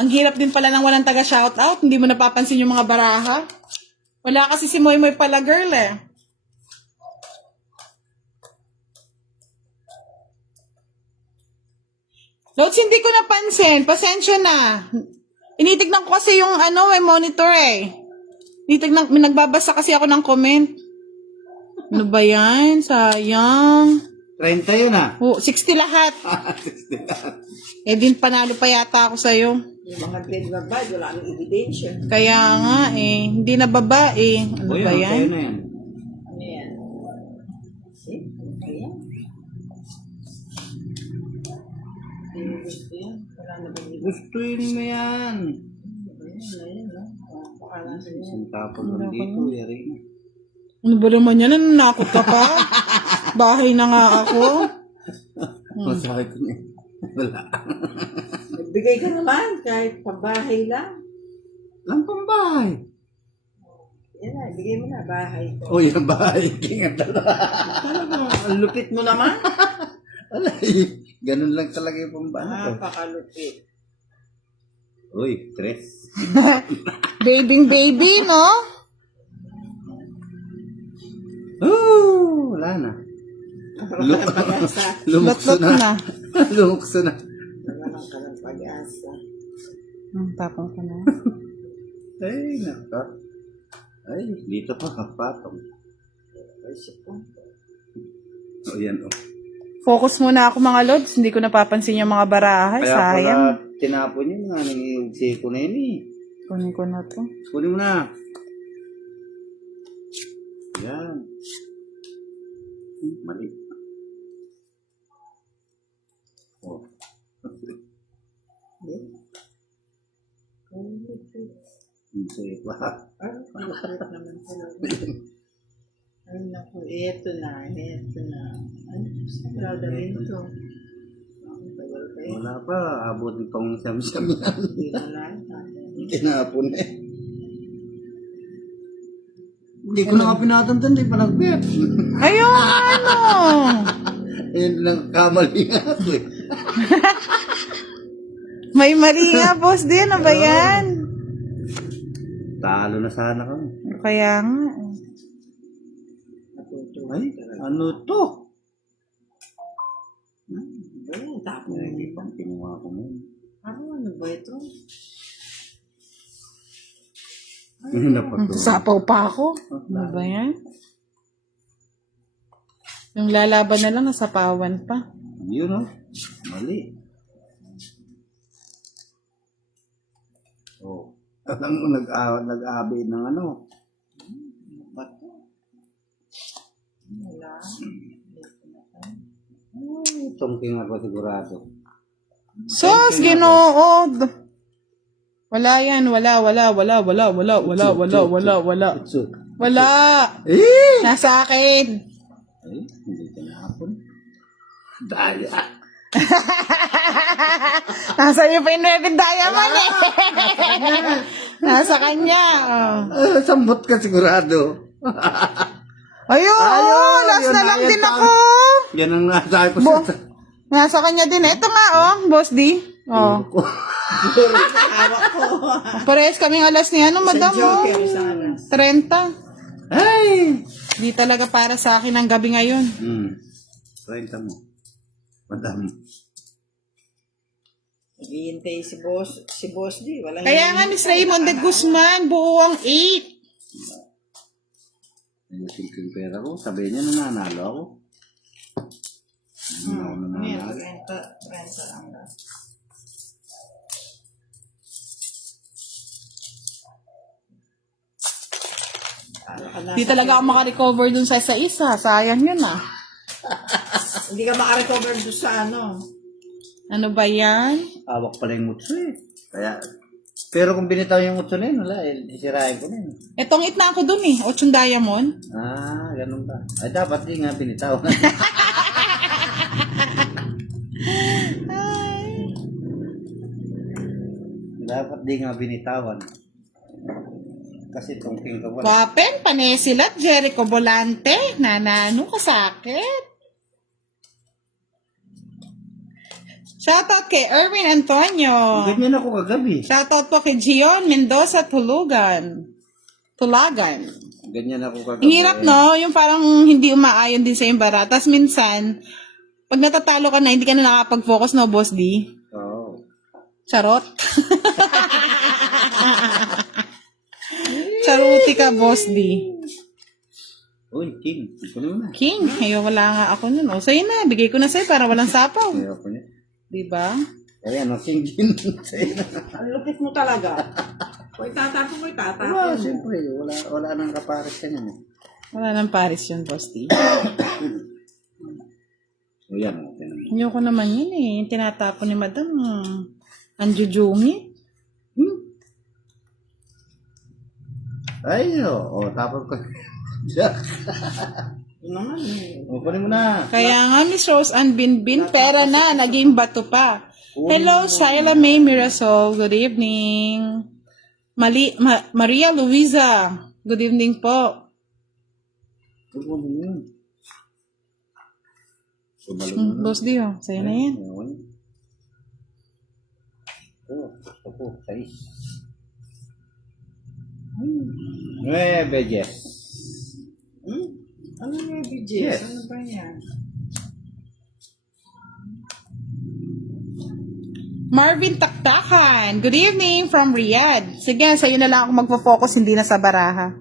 Ang hirap din pala ng walang taga-shoutout. Hindi mo napapansin yung mga baraha. Wala kasi si Moy Moy pala girl eh. Lods, hindi ko napansin. Pasensya na. Initignan ko kasi yung ano, may monitor eh. Initignan, may nagbabasa kasi ako ng comment. Ano ba yan? Sayang. 30 yun ah. Oh, 60 lahat. Eh din panalo pa yata ako sa'yo. Yung mga dead babae, wala nang ebidensya. Kaya nga eh, hindi na babae. Ano ba Sa'yo yan? na yan. Ano yan? See? Ayan. Hindi mo gusto yan. Wala na bang ibig? Gustuin mo yan. Ayan, no? Baka lang sa inyo. Isang tapon lang dito, yari na. Ano ba naman yan? Nananakot ka pa? Bahay na nga ako. Masakit ko na eh. Wala. Nagbigay ka naman, kahit pabahay lang. Lang pang bahay. Yan na, ibigay mo na, bahay ko. O yung bahay, king at dalawa. Talagang, ang lupit mo naman. Wala eh. Ganun lang talaga yung pambahan ko. Napakalupit. Uy, stress. Baby, no? Oh, wala na. Lumukso Lot-lot na. Lumukso na. Wala ka ng pag-asa. Tapang ka na. Ay, naka. Ay, dito pa, patong. Ay, sipo. O, yan o. Focus muna ako mga lods. Hindi ko napapansin yung mga baraha. Kaya Sayang. pala tinapon yun nga, nangyayugsi ko na yun eh. Kunin ko na to. Kunin mo na. Yan. Mali. Oh. Hindi pa. Ay, malupit naman talaga. Ay, naku, eto na. Ano, sarado rin ito. Ang tagal kayo. Wala pa. Abot ng pang siyam-siyam yan. Hindi na lang. Tinapon eh. Hindi ko na nga pinatantan. Hindi pa nagbet. Ayun, ano? Ayun lang kamali nga ako eh. May mali nga, boss din. Ano ba yan? Talo na sana kami. Kaya nga. Ay, ano to? Ayan, tapos. Hindi pang kinuha ko ngayon. Ano ba ito? Ano na pa to? Sapaw pa ako. Ano ba yan? Yung lalaban na lang, nasapawan pa. Yun o. Mali. Oh. Alam mo, nag-abi ng ano. Bato. Wala. Tungking ako sigurado. Sos, ginood. Wala yan. Wala. So, Wala. eh! Nasa akin. Ay, hindi ka nahapon. Daya. Nasa iyo pa yung Red Diamond eh. Nasa kanya. Oh. Sambot ka sigurado. Ayun, last yun na na, lang yan din pa. ako. Yan ang nasa ko Bo, sa... nasa kanya din. Ito nga, oh, Boss D. Oh. Hawak ko. Parehas kaming alas ni ano, madam, oh. Joker sa alas. 30. Ay! Di talaga para sa akin ang gabi ngayon. 30 mo. Madam. Naghihintay si Boss D. Walang Kaya nga, Miss Raymond de Guzman, buo ang 8. Ayusin ko yung pera ko. Sabi niya nananalo ako. Hindi ako nananalo. 30 lang na. Di talaga ako makarecover dun sa isa. Sayang yun ah. Hindi ka makarecover doon sa ano. Ano ba yan? Awak pala yung mutso eh. Kaya, pero kung binitaw yung mutso na yun, wala eh. Sisirahin ko na yun. Etong 8 na ako dun eh. 8 diamond. Ah, ganun ba? Ay, dapat di nga binitaw. Ay. Dapat di nga binitawan. Kasi tungking ka wala. Wapen, Panesilat, Jericho Volante. Nanano ka sakit. Shoutout kay Erwin Antonio. Ganyan ako kagabi. Shoutout po kay Gion Mendoza Tulagan. Ganyan ako kagabi. Ang hirap no, yung parang hindi umaayon din sa yung bara. Tapos minsan, pag natatalo ka na, hindi ka na nakapag-focus, no, Boss D? Oo. Charot. Charuti ka, Boss D. Uy, King. Ito na. King, ayaw wala nga ako nun. O, sa'yo na, bigay ko na sa'yo para walang sapaw. Ayaw ko niya. Diba? Kaya ano, King Gin. Sa'yo na. Ang lupit mo talaga. Kung itatapon mo, itatapon Wala, mo. siyempre. Wala nang kapares ka niyan. Wala nang Paris yun, Boss D. O yan, okay naman. Ayoko naman yun eh. Yung tinatapon ni Madam, ang jujungit. Ay, o, tapos ko. Yun naman eh. O, kunin mo na. Kaya nga, Miss Rose Ann Binbin, pera na, naging bato pa. Hello, Shyla May Mirasol. Good evening. Maria Luisa. Good evening po. Kunin mo yun. Subalo mo na. Boss D, oh. Sa'yo na yan. Gusto ko, sais. 9, yes. Ano yung BJ? Yes. Ano ba yan? Marvin Taktakan. Good evening from Riyadh. Sige, sa'yo na lang ako magpo-focus, hindi na sa baraha.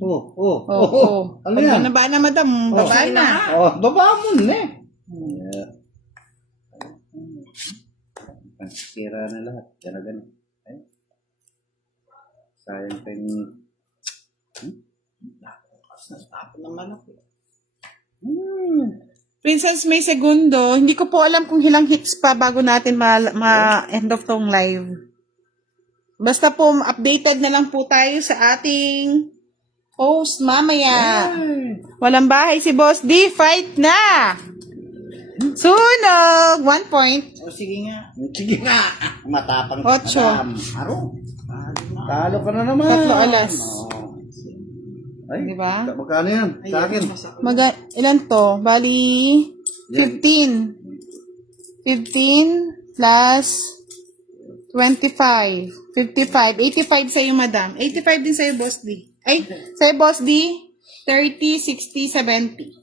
Oh. Oo. Ano Pag yan? nababa na, Madam. Baba na. Oh, baba mo na eh. Sira na lahat. Gana-gana. Ay. Sayang pa yung... Tapos naman ako. Princess May Segundo, hindi ko po alam kung ilang hits pa bago natin ma-end of tong live. Basta po, updated na lang po tayo sa ating host mamaya. Walang bahay si Boss D. Fight na! Sunog! 1 point. O sige nga. Sige nga. Matapang. Ocho. Madam. Aro. Talo ka na naman. 3 alas. Oo. Ay, Diba? Magkano yan? Sa akin. Ilan to? Bali, 15. 15 plus 25. 55. 85 sa'yo, madam. 85 din sa'yo, Boss D. Ay, sa'yo, Boss D, 30, 60, 70.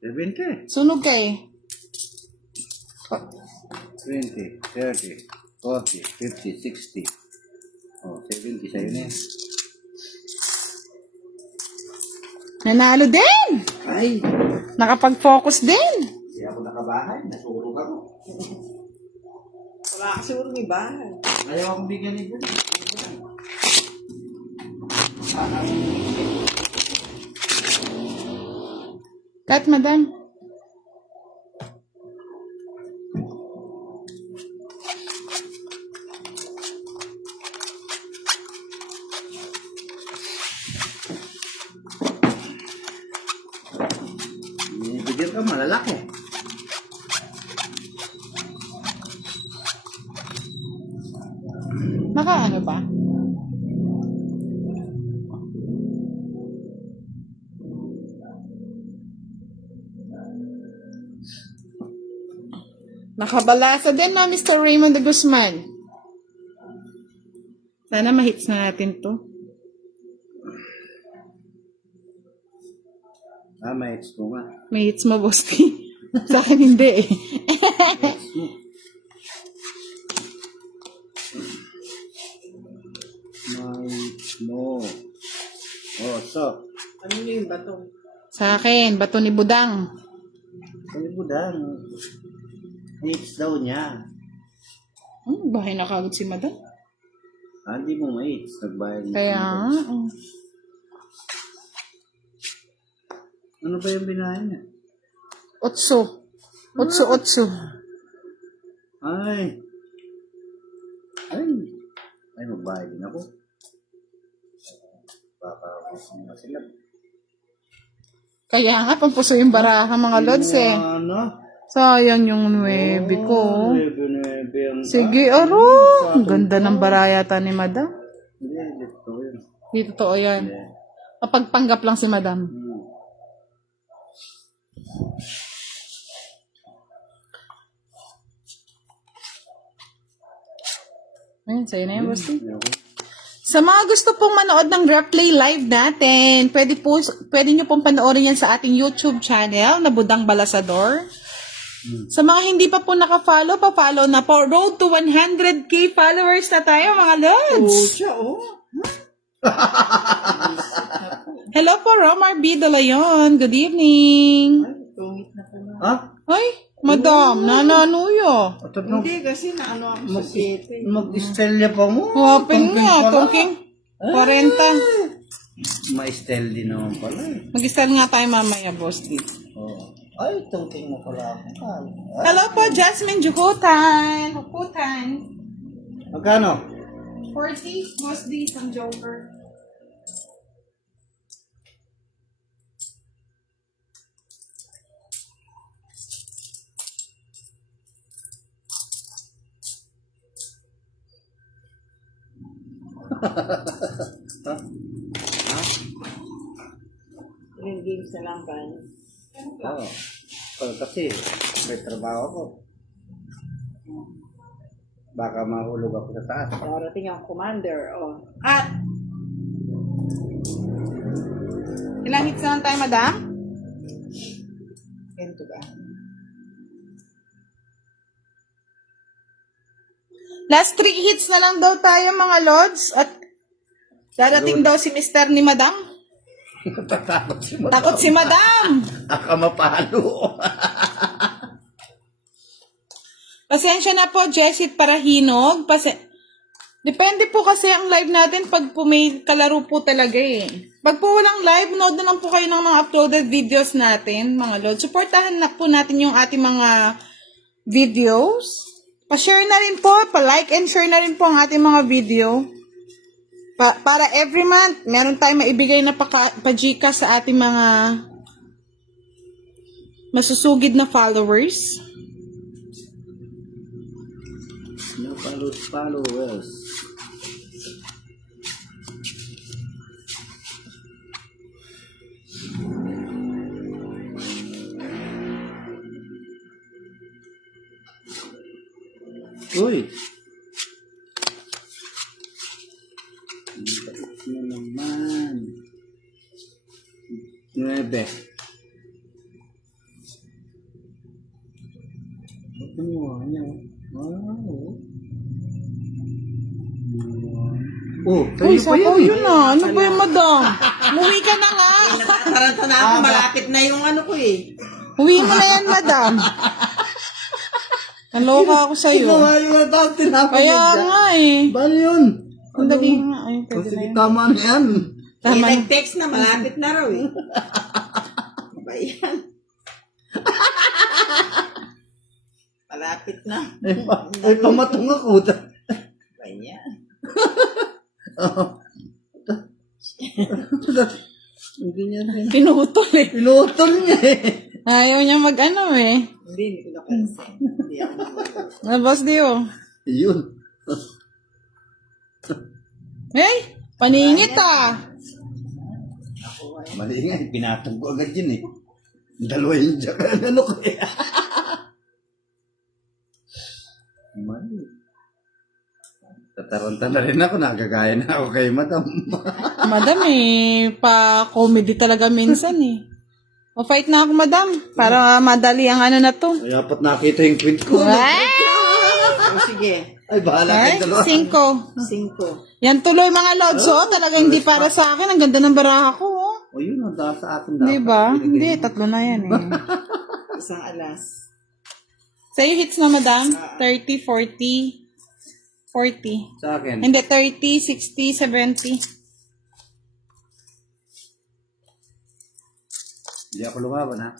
70. Sunog ka eh. 20, 30, 40, 50, 60. Oh, 70 sa'yo na yan. Nanalo din! Ay! Nakapag-focus din. Hindi ako nakabahay. Nasurog ako. Wala kasi ulo may bahay. Ayaw akong bigyan ni Jun. Cut, madam. Bigyan ka malalaki. Naka-ano ba? Nakabalasa din na Mr. Raymond de Guzman. Sana ma-hits na natin to. May hits mo nga. May hits mo, Boss P. Sa akin hindi eh. May hits mo. Oh, so. Ano yung batong? Sa akin, bato ni Budang. Sabi mo dang. Hits daw niya. Bahay na kagad si madam. Hindi mo may hits. Nagbayad mo. Kaya nga. Ano ba yung binahin niya? 8. 8. Ay. Ay, magbayad din ako. Baka gusto nga sila. Kaya nga, pampuso yung baraha mga lods eh. Ano? Sayang yung 9 ko. 9 Sige, aro. Ang ganda ng barayata ni madam. Hindi, dito yun. Hindi totoo yan. Mapagpanggap lang si madam. Ayun, sa'yo na yun, Boss T. Sa mga gusto pong manood ng replay live natin, pwede nyo pong panoorin yan sa ating YouTube channel na Budang Balasador. Sa mga hindi pa po naka-follow, pa-follow na po. Road to 100k followers na tayo, mga lods. Siya, oh. Hello po, Romar B. De Leon. Good evening. Ay, tungit na pala. Ha? Ay, madam, nananuyo. Hindi, kasi naano ako sa city. Mag-Estella pa mo. Open nga, tungking 40. Ma-Estelle din naman pala eh. Mag-style nga tayo mamaya, Boss D. Oh. Ay, tungking mo pala ako. Hello po, Jasmine Jukutan. Hukutan. Magkano? 40, Boss D, isang joker. Yung games na lang ba? Oo. Kasi may trabaho ako. Baka mahulog ako sa taas. Darating ang commander, oh. At, ilang hits na lang tayo, madam? Ganito ba? Last 3 hits na lang daw tayo, mga lods. At darating daw si Mr. ni madam. Takot si Madam. Takot si madam. Aka mapalo. Pasensya na po, Jessit Parahinog. Depende po kasi ang live natin pag po may kalaro po talaga eh. Pag po walang live, nood na lang po kayo ng mga uploaded videos natin, mga lord. Supportahan na po natin yung ating mga videos. Pa-share na rin po, pa-like and share na rin po ang ating mga video. Para every month, meron tayong maibigay na pa-Gcash sa ating mga masusugid na followers. No followers. Uy! Ang bait na naman. 9. Ito mo, ano? Wow. Oh, tayo Uy, pa sapo yan eh. yun ah. Ano ba yung madam? Umuwi ka na nga. Natataranta na ako, malapit na yung ano ko eh. Uwi mo na yan, madam. Naloka ako sa'yo. Ikaw nga yung natawag tinapin Kaya yun dyan. nga eh. Bali yun. Ang dali nga. Ay, Oh, pwede na sige, yun. tama na yan. Tama na. Nag-text na, malapit na raw eh. Ano ba yan? Malapit na. Ay, pamatung ako. Ano ba yan? Hindi niya rin. Pinutol eh. Pinutol niya eh. Ayaw niya mag-ano eh. Hindi ko napansin. Hindi ako naman. Na boss Dio. Yun. Eh, paningit ah. Mali nga, pinatong ko agad yun eh. Dalawa yung jack. Ano kaya? Mali. Tataranta na rin ako. Nagagaya na ako kay madam. Madam eh, pa-comedy talaga minsan eh. O-fight na ako, madam. Para madali ang ano na to. Ay, apat nakita yung queen ko. Ay! Oh, sige. Ay, bahala Ay, kayo dalawa. 5. Yan tuloy mga lods, oh. Talaga hindi para sa akin. Ang ganda ng baraha ko, oh. O yun, ang dahil sa akin dapat. Di ba? Hindi, tatlo na yan eh. Isang alas. Sa'yo hits na, madam? 30, 40, 40. Sa akin. Hindi, 30, 60, 70. Hindi ako lumaban ha.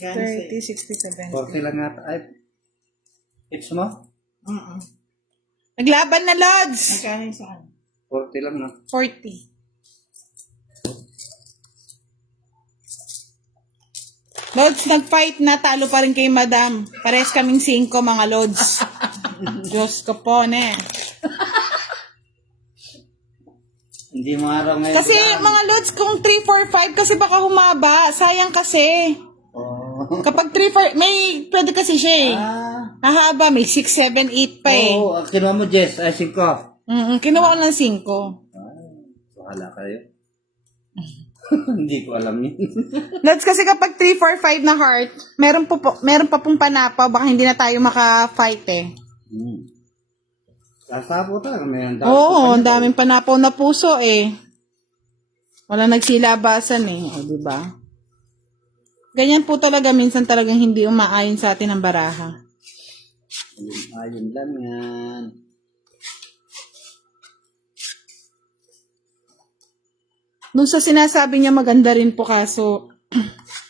Gano'n 30, sa'yo? 60, 70. 40 lang ata. Ay, hits mo? Naglaban na, lods! Magkano yung saan? 40 lang na. 40. Lods, nag-fight na. Talo pa rin kay madam. Pares kaming 5, mga lods. Diyos ko po, ne. Hindi mo araw ngayon. Kasi, mga lods, kung 3, 4, 5, kasi baka humaba. Sayang kasi. Oh. Kapag 3, 4, may, pwede kasi siya eh. Hahaba, may 6, 7, 8 pa eh. Oo, kinuha mo Jess. Ay, 5. Kinuha ko ng 5. Bahala kayo. Hindi ko alam yun. Lods, kasi kapag 3, 4, 5 na heart, meron pa pong panapa, baka hindi na tayo maka-fight eh. Sasapo talaga. May Oo, ang daming panapaw na puso eh. Wala nagsilabasan eh, o di ba? Ganyan po talaga, minsan talagang hindi umaayon sa atin ang baraha. Ayun lang yan. Doon sa sinasabi niya maganda rin po kaso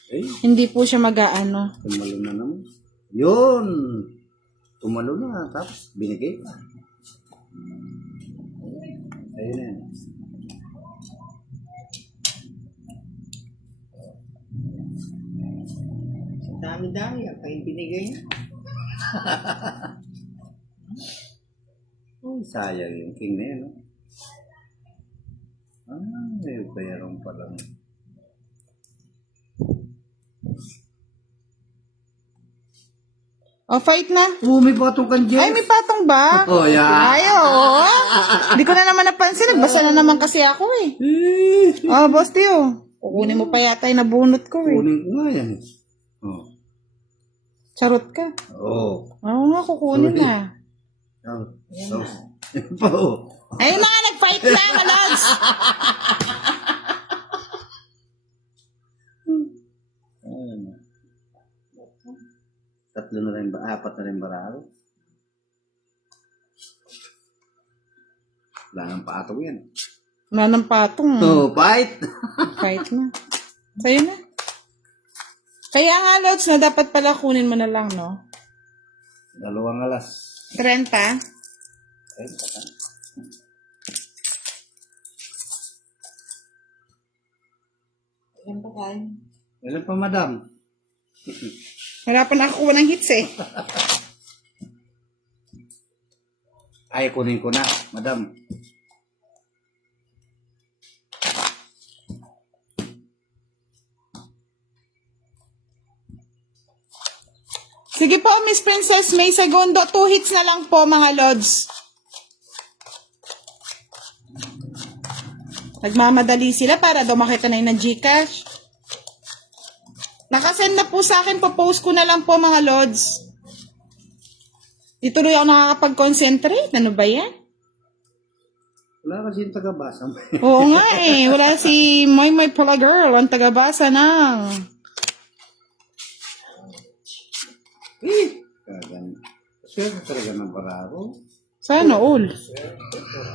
Eh, hindi po siya mag-aano. tumalo na naman. Yun. Tumalo na. Tapos binigay pa. Ayun na yan. Dami-dami. Ang kayo binigay niya. Uy, sayang yung king na yun. No? May bayaran pa lang. O, fight na. May patong kan Jess. Ay, may patong ba? Oh, yeah. Ay, oo. Hindi ko na naman napansin. Nagbasa na naman kasi ako eh. Boss Tio. Kukunin mo pa yata yung nabunot ko eh. Kunin ko nga yan. Oh. Charot ka. Oo. Oo nga, kukunin Sorry. na. Oh. Ayun na nga, nag-fight na, malads. Tatlo na rin ba? Apat na rin barako. Wala nang patong yan. Wala ng patong. Oh, fight! Kahit na. Sa'yo na. Kaya nga, Lods, na dapat pala kunin mo na lang, no? 2 alas. 30. Ay, baka. Ayan pa tayo. Ilan pa, madam? Wala pa nakakuha ng hits eh. Ay, kunin ko na, madam. Sige po, Miss Princess May Segundo. 2 hits na lang po, mga Lods. Nagmamadali sila para daw makita na yun ng Gcash. Nakasend na po sa akin, popost ko na lang po, mga Lods. Di tuloy ako nakakapag-concentrate. Ano ba yan? Wala kasi yung taga-basa. Oo nga eh. Wala si Moy Moy Pala Girl. Ang tagabasa ng... Kagan. Swerte talaga ng barako. Sana all.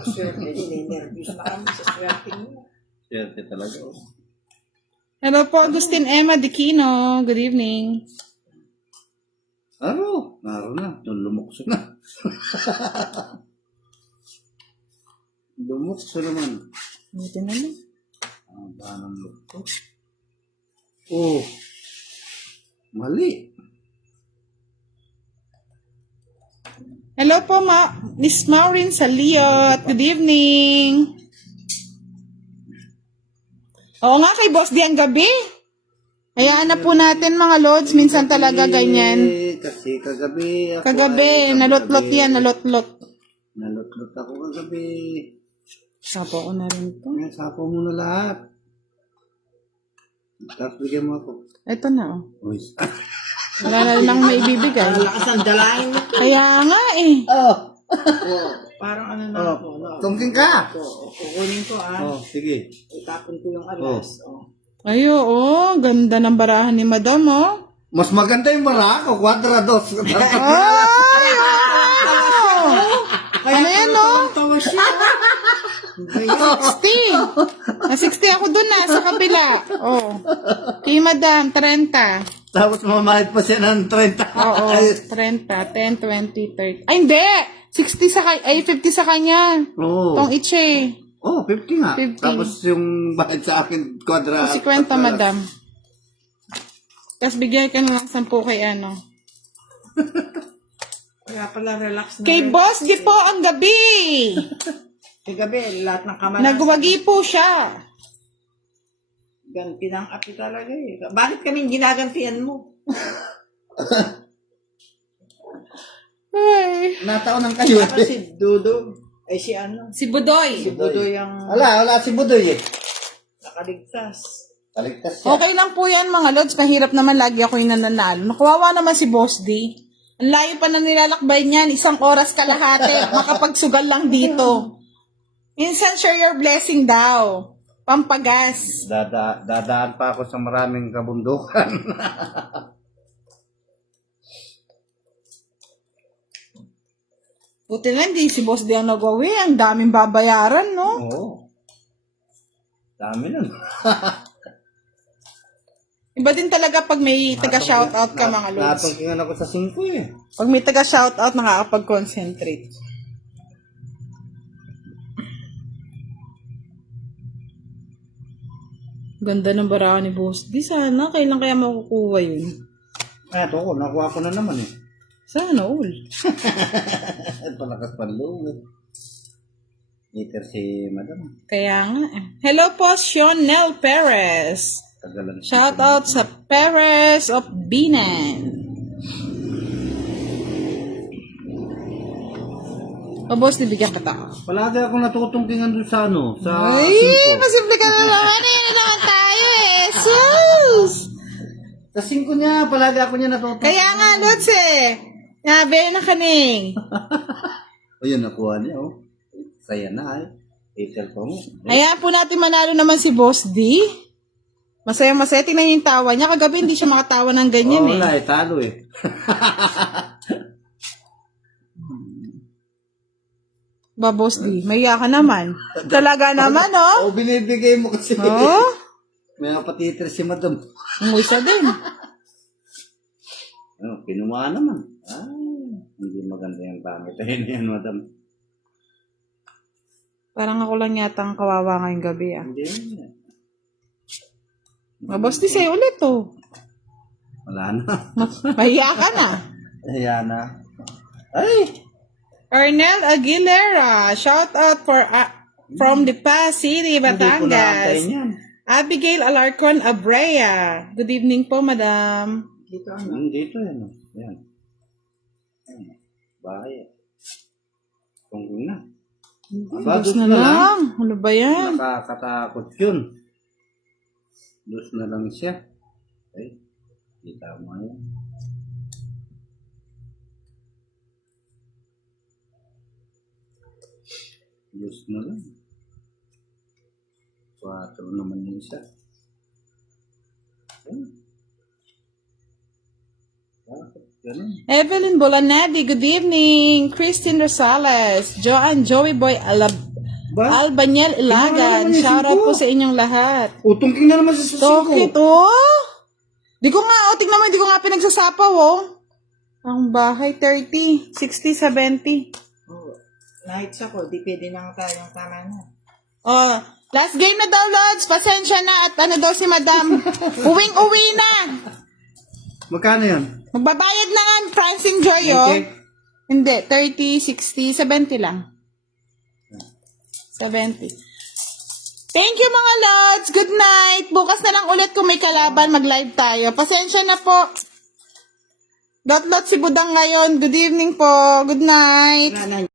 Swerte din. Nervous na kami sa swerte mo. Swerte talaga. Oh. Hello po, Agustin Emma Dikino. Good evening. Aro na. Lumukso na. Lumukso naman. Buti naman. Ang banang lukso. Oh. Mali. Hello po, Miss Maureen Saliot. Good evening. Oo nga, kay Boss di ang gabi. Hayaan na po natin, mga Lods. Minsan talaga ganyan. Kasi kagabi. Kagabi, nalotlot yan, nalotlot. Nalotlot ako kagabi. Sapo ko na rin to. Ngayon, sapo mo na lahat. Tapos bigyan mo ako. Ito na, oh. Uy. Wala na rin akong maibibigay. Lakas ang dalahin mo. Kaya nga eh. Oh. Parang ano na ako. No? Tungking ka. Kukunin ko Oh, sige. Itapon ko yung alas. Oh. Ayo, oh. Ganda ng barahan ni Madam, oh. Mas maganda yung barako. Quadrados. Ay, wow! Ano yan, oh? Tawa siya. 60. Na 60 ako dun na, sa kabila. Oh. Kay Madam, 30. Tapos mamahid pa siya ng 30. Oo, 30, 10, 20, 30. Ay, hindi! 60 sa kanya, ay 50 sa kanya. Oo. Tong Iche. Oh, 50 nga. 50. Tapos yung bahid sa akin, quadra. Si kwento, Madam. Tapos bigyan ka na lang 10 kay ano. Kaya pala relax na. Kay Boss, di po ang gabi. Kagabi, lahat ng kamalasan. Nagwagi po siya. Ganti ng api talaga eh. Bakit kami ginagantian mo? Ay. Nataon ng kayo. Ako si Dudo. Ay si ano? Si Budoy. Si Budoy ang Wala si Budoy eh. nakaligtas. Taligtas siya. Okay lang po yan, mga Lods. Mahirap naman lagi ako yung nananalo. Nakawawa naman si Boss D. Ang layo pa na nilalakbay niyan. 1 oras kalahati. Makapagsugal lang dito. Minsan, share your blessing daw. Pampagas. Dadaan pa ako sa maraming kabundukan. Buti na hindi si Boss D ang nagawi. Ang daming babayaran, no? Oo. Dami nun. Iba din talaga pag may taga-shoutout ka, mga Lods. Natungkingan ako sa 5 eh. Pag may taga-shoutout, nakakapag-concentrate. Ganda ng barahan ni Boss D. Sana, kailan kaya makukuha yun? Ito ko, nakuha ko na naman eh. Sana all. Palakas panloob eh. Later si Madam. Kaya nga eh. Hello po, Sionel Perez. Tagalan. Shout out sa Perez of Binan. O boss, nabigyan ka ta. Palagi ako natutungkingan doon sa ano, sa Ay, 5. masimple ka na naman. Yan na naman tayo eh. Sus! Sa 5 niya, palagi ako niya natutungkingan. Kaya nga, Lods eh. Nabe na kaning. Ayun, nakuha niya oh. Saya na ay. Hater ko mo. Ayan po natin manalo naman si Boss D. Masaya-masaya. Tingnan niyo yung tawa niya. Kagabi hindi siya makatawa ng ganyan eh. Wala eh, talo eh. Babos di. Maya ka naman. Talaga naman, oh. O, binibigay mo kasi. Oh. May kapatitir si madam. Umuisa din. Ano, pinuha naman. Hindi maganda yung pangit. Ayun yan, madam. Parang ako lang yata ang kawawa ngayong gabi, ah. Hindi. Babos di sa'yo ulit, oh. Wala na. Maya ka na. Ayan na. Ay! Ernel Aguilera, shout out from the City, Hindi ko naantayin Batangas. yan. Abigail Alarcon Abrea. Good evening po, madam. Dito ano? Dito yan. Yan. Bahay. Tungkol na. Dos na lang. Ano ba yan? Nakakatakot yun. Dos na lang siya. Ay, di tama yan. Dos na lang. 4 naman yung isa. Bakit ganun? Evelyn Bolanedi, good evening. Christine Rosales, Joanne Joey Boy Ba? Albaniel Ilagan. Kinuha naman yung Shout out 5. po sa inyong lahat. Utungking na naman sa susi Tokit, oh. Di ko nga, oh, tingnan mo, di ko nga pinagsasapaw, oh. Ang bahay, 30, 60, 70. Oh, nights ako, di pwede na tayong tama na. Oh, last game na daw, Lods. Pasensya na at ano daw si Madam. Uwing-uwi na. Magkano yan? Magbabayad na nga, Francine Joy, oh. Okay. Hindi, 30, 60, 70 lang. 70. Thank you mga Lods. Good night. Bukas na lang ulit kung may kalaban, mag-live tayo. Pasensya na po. Lot si Budang ngayon. Good evening po. Good night. Wala na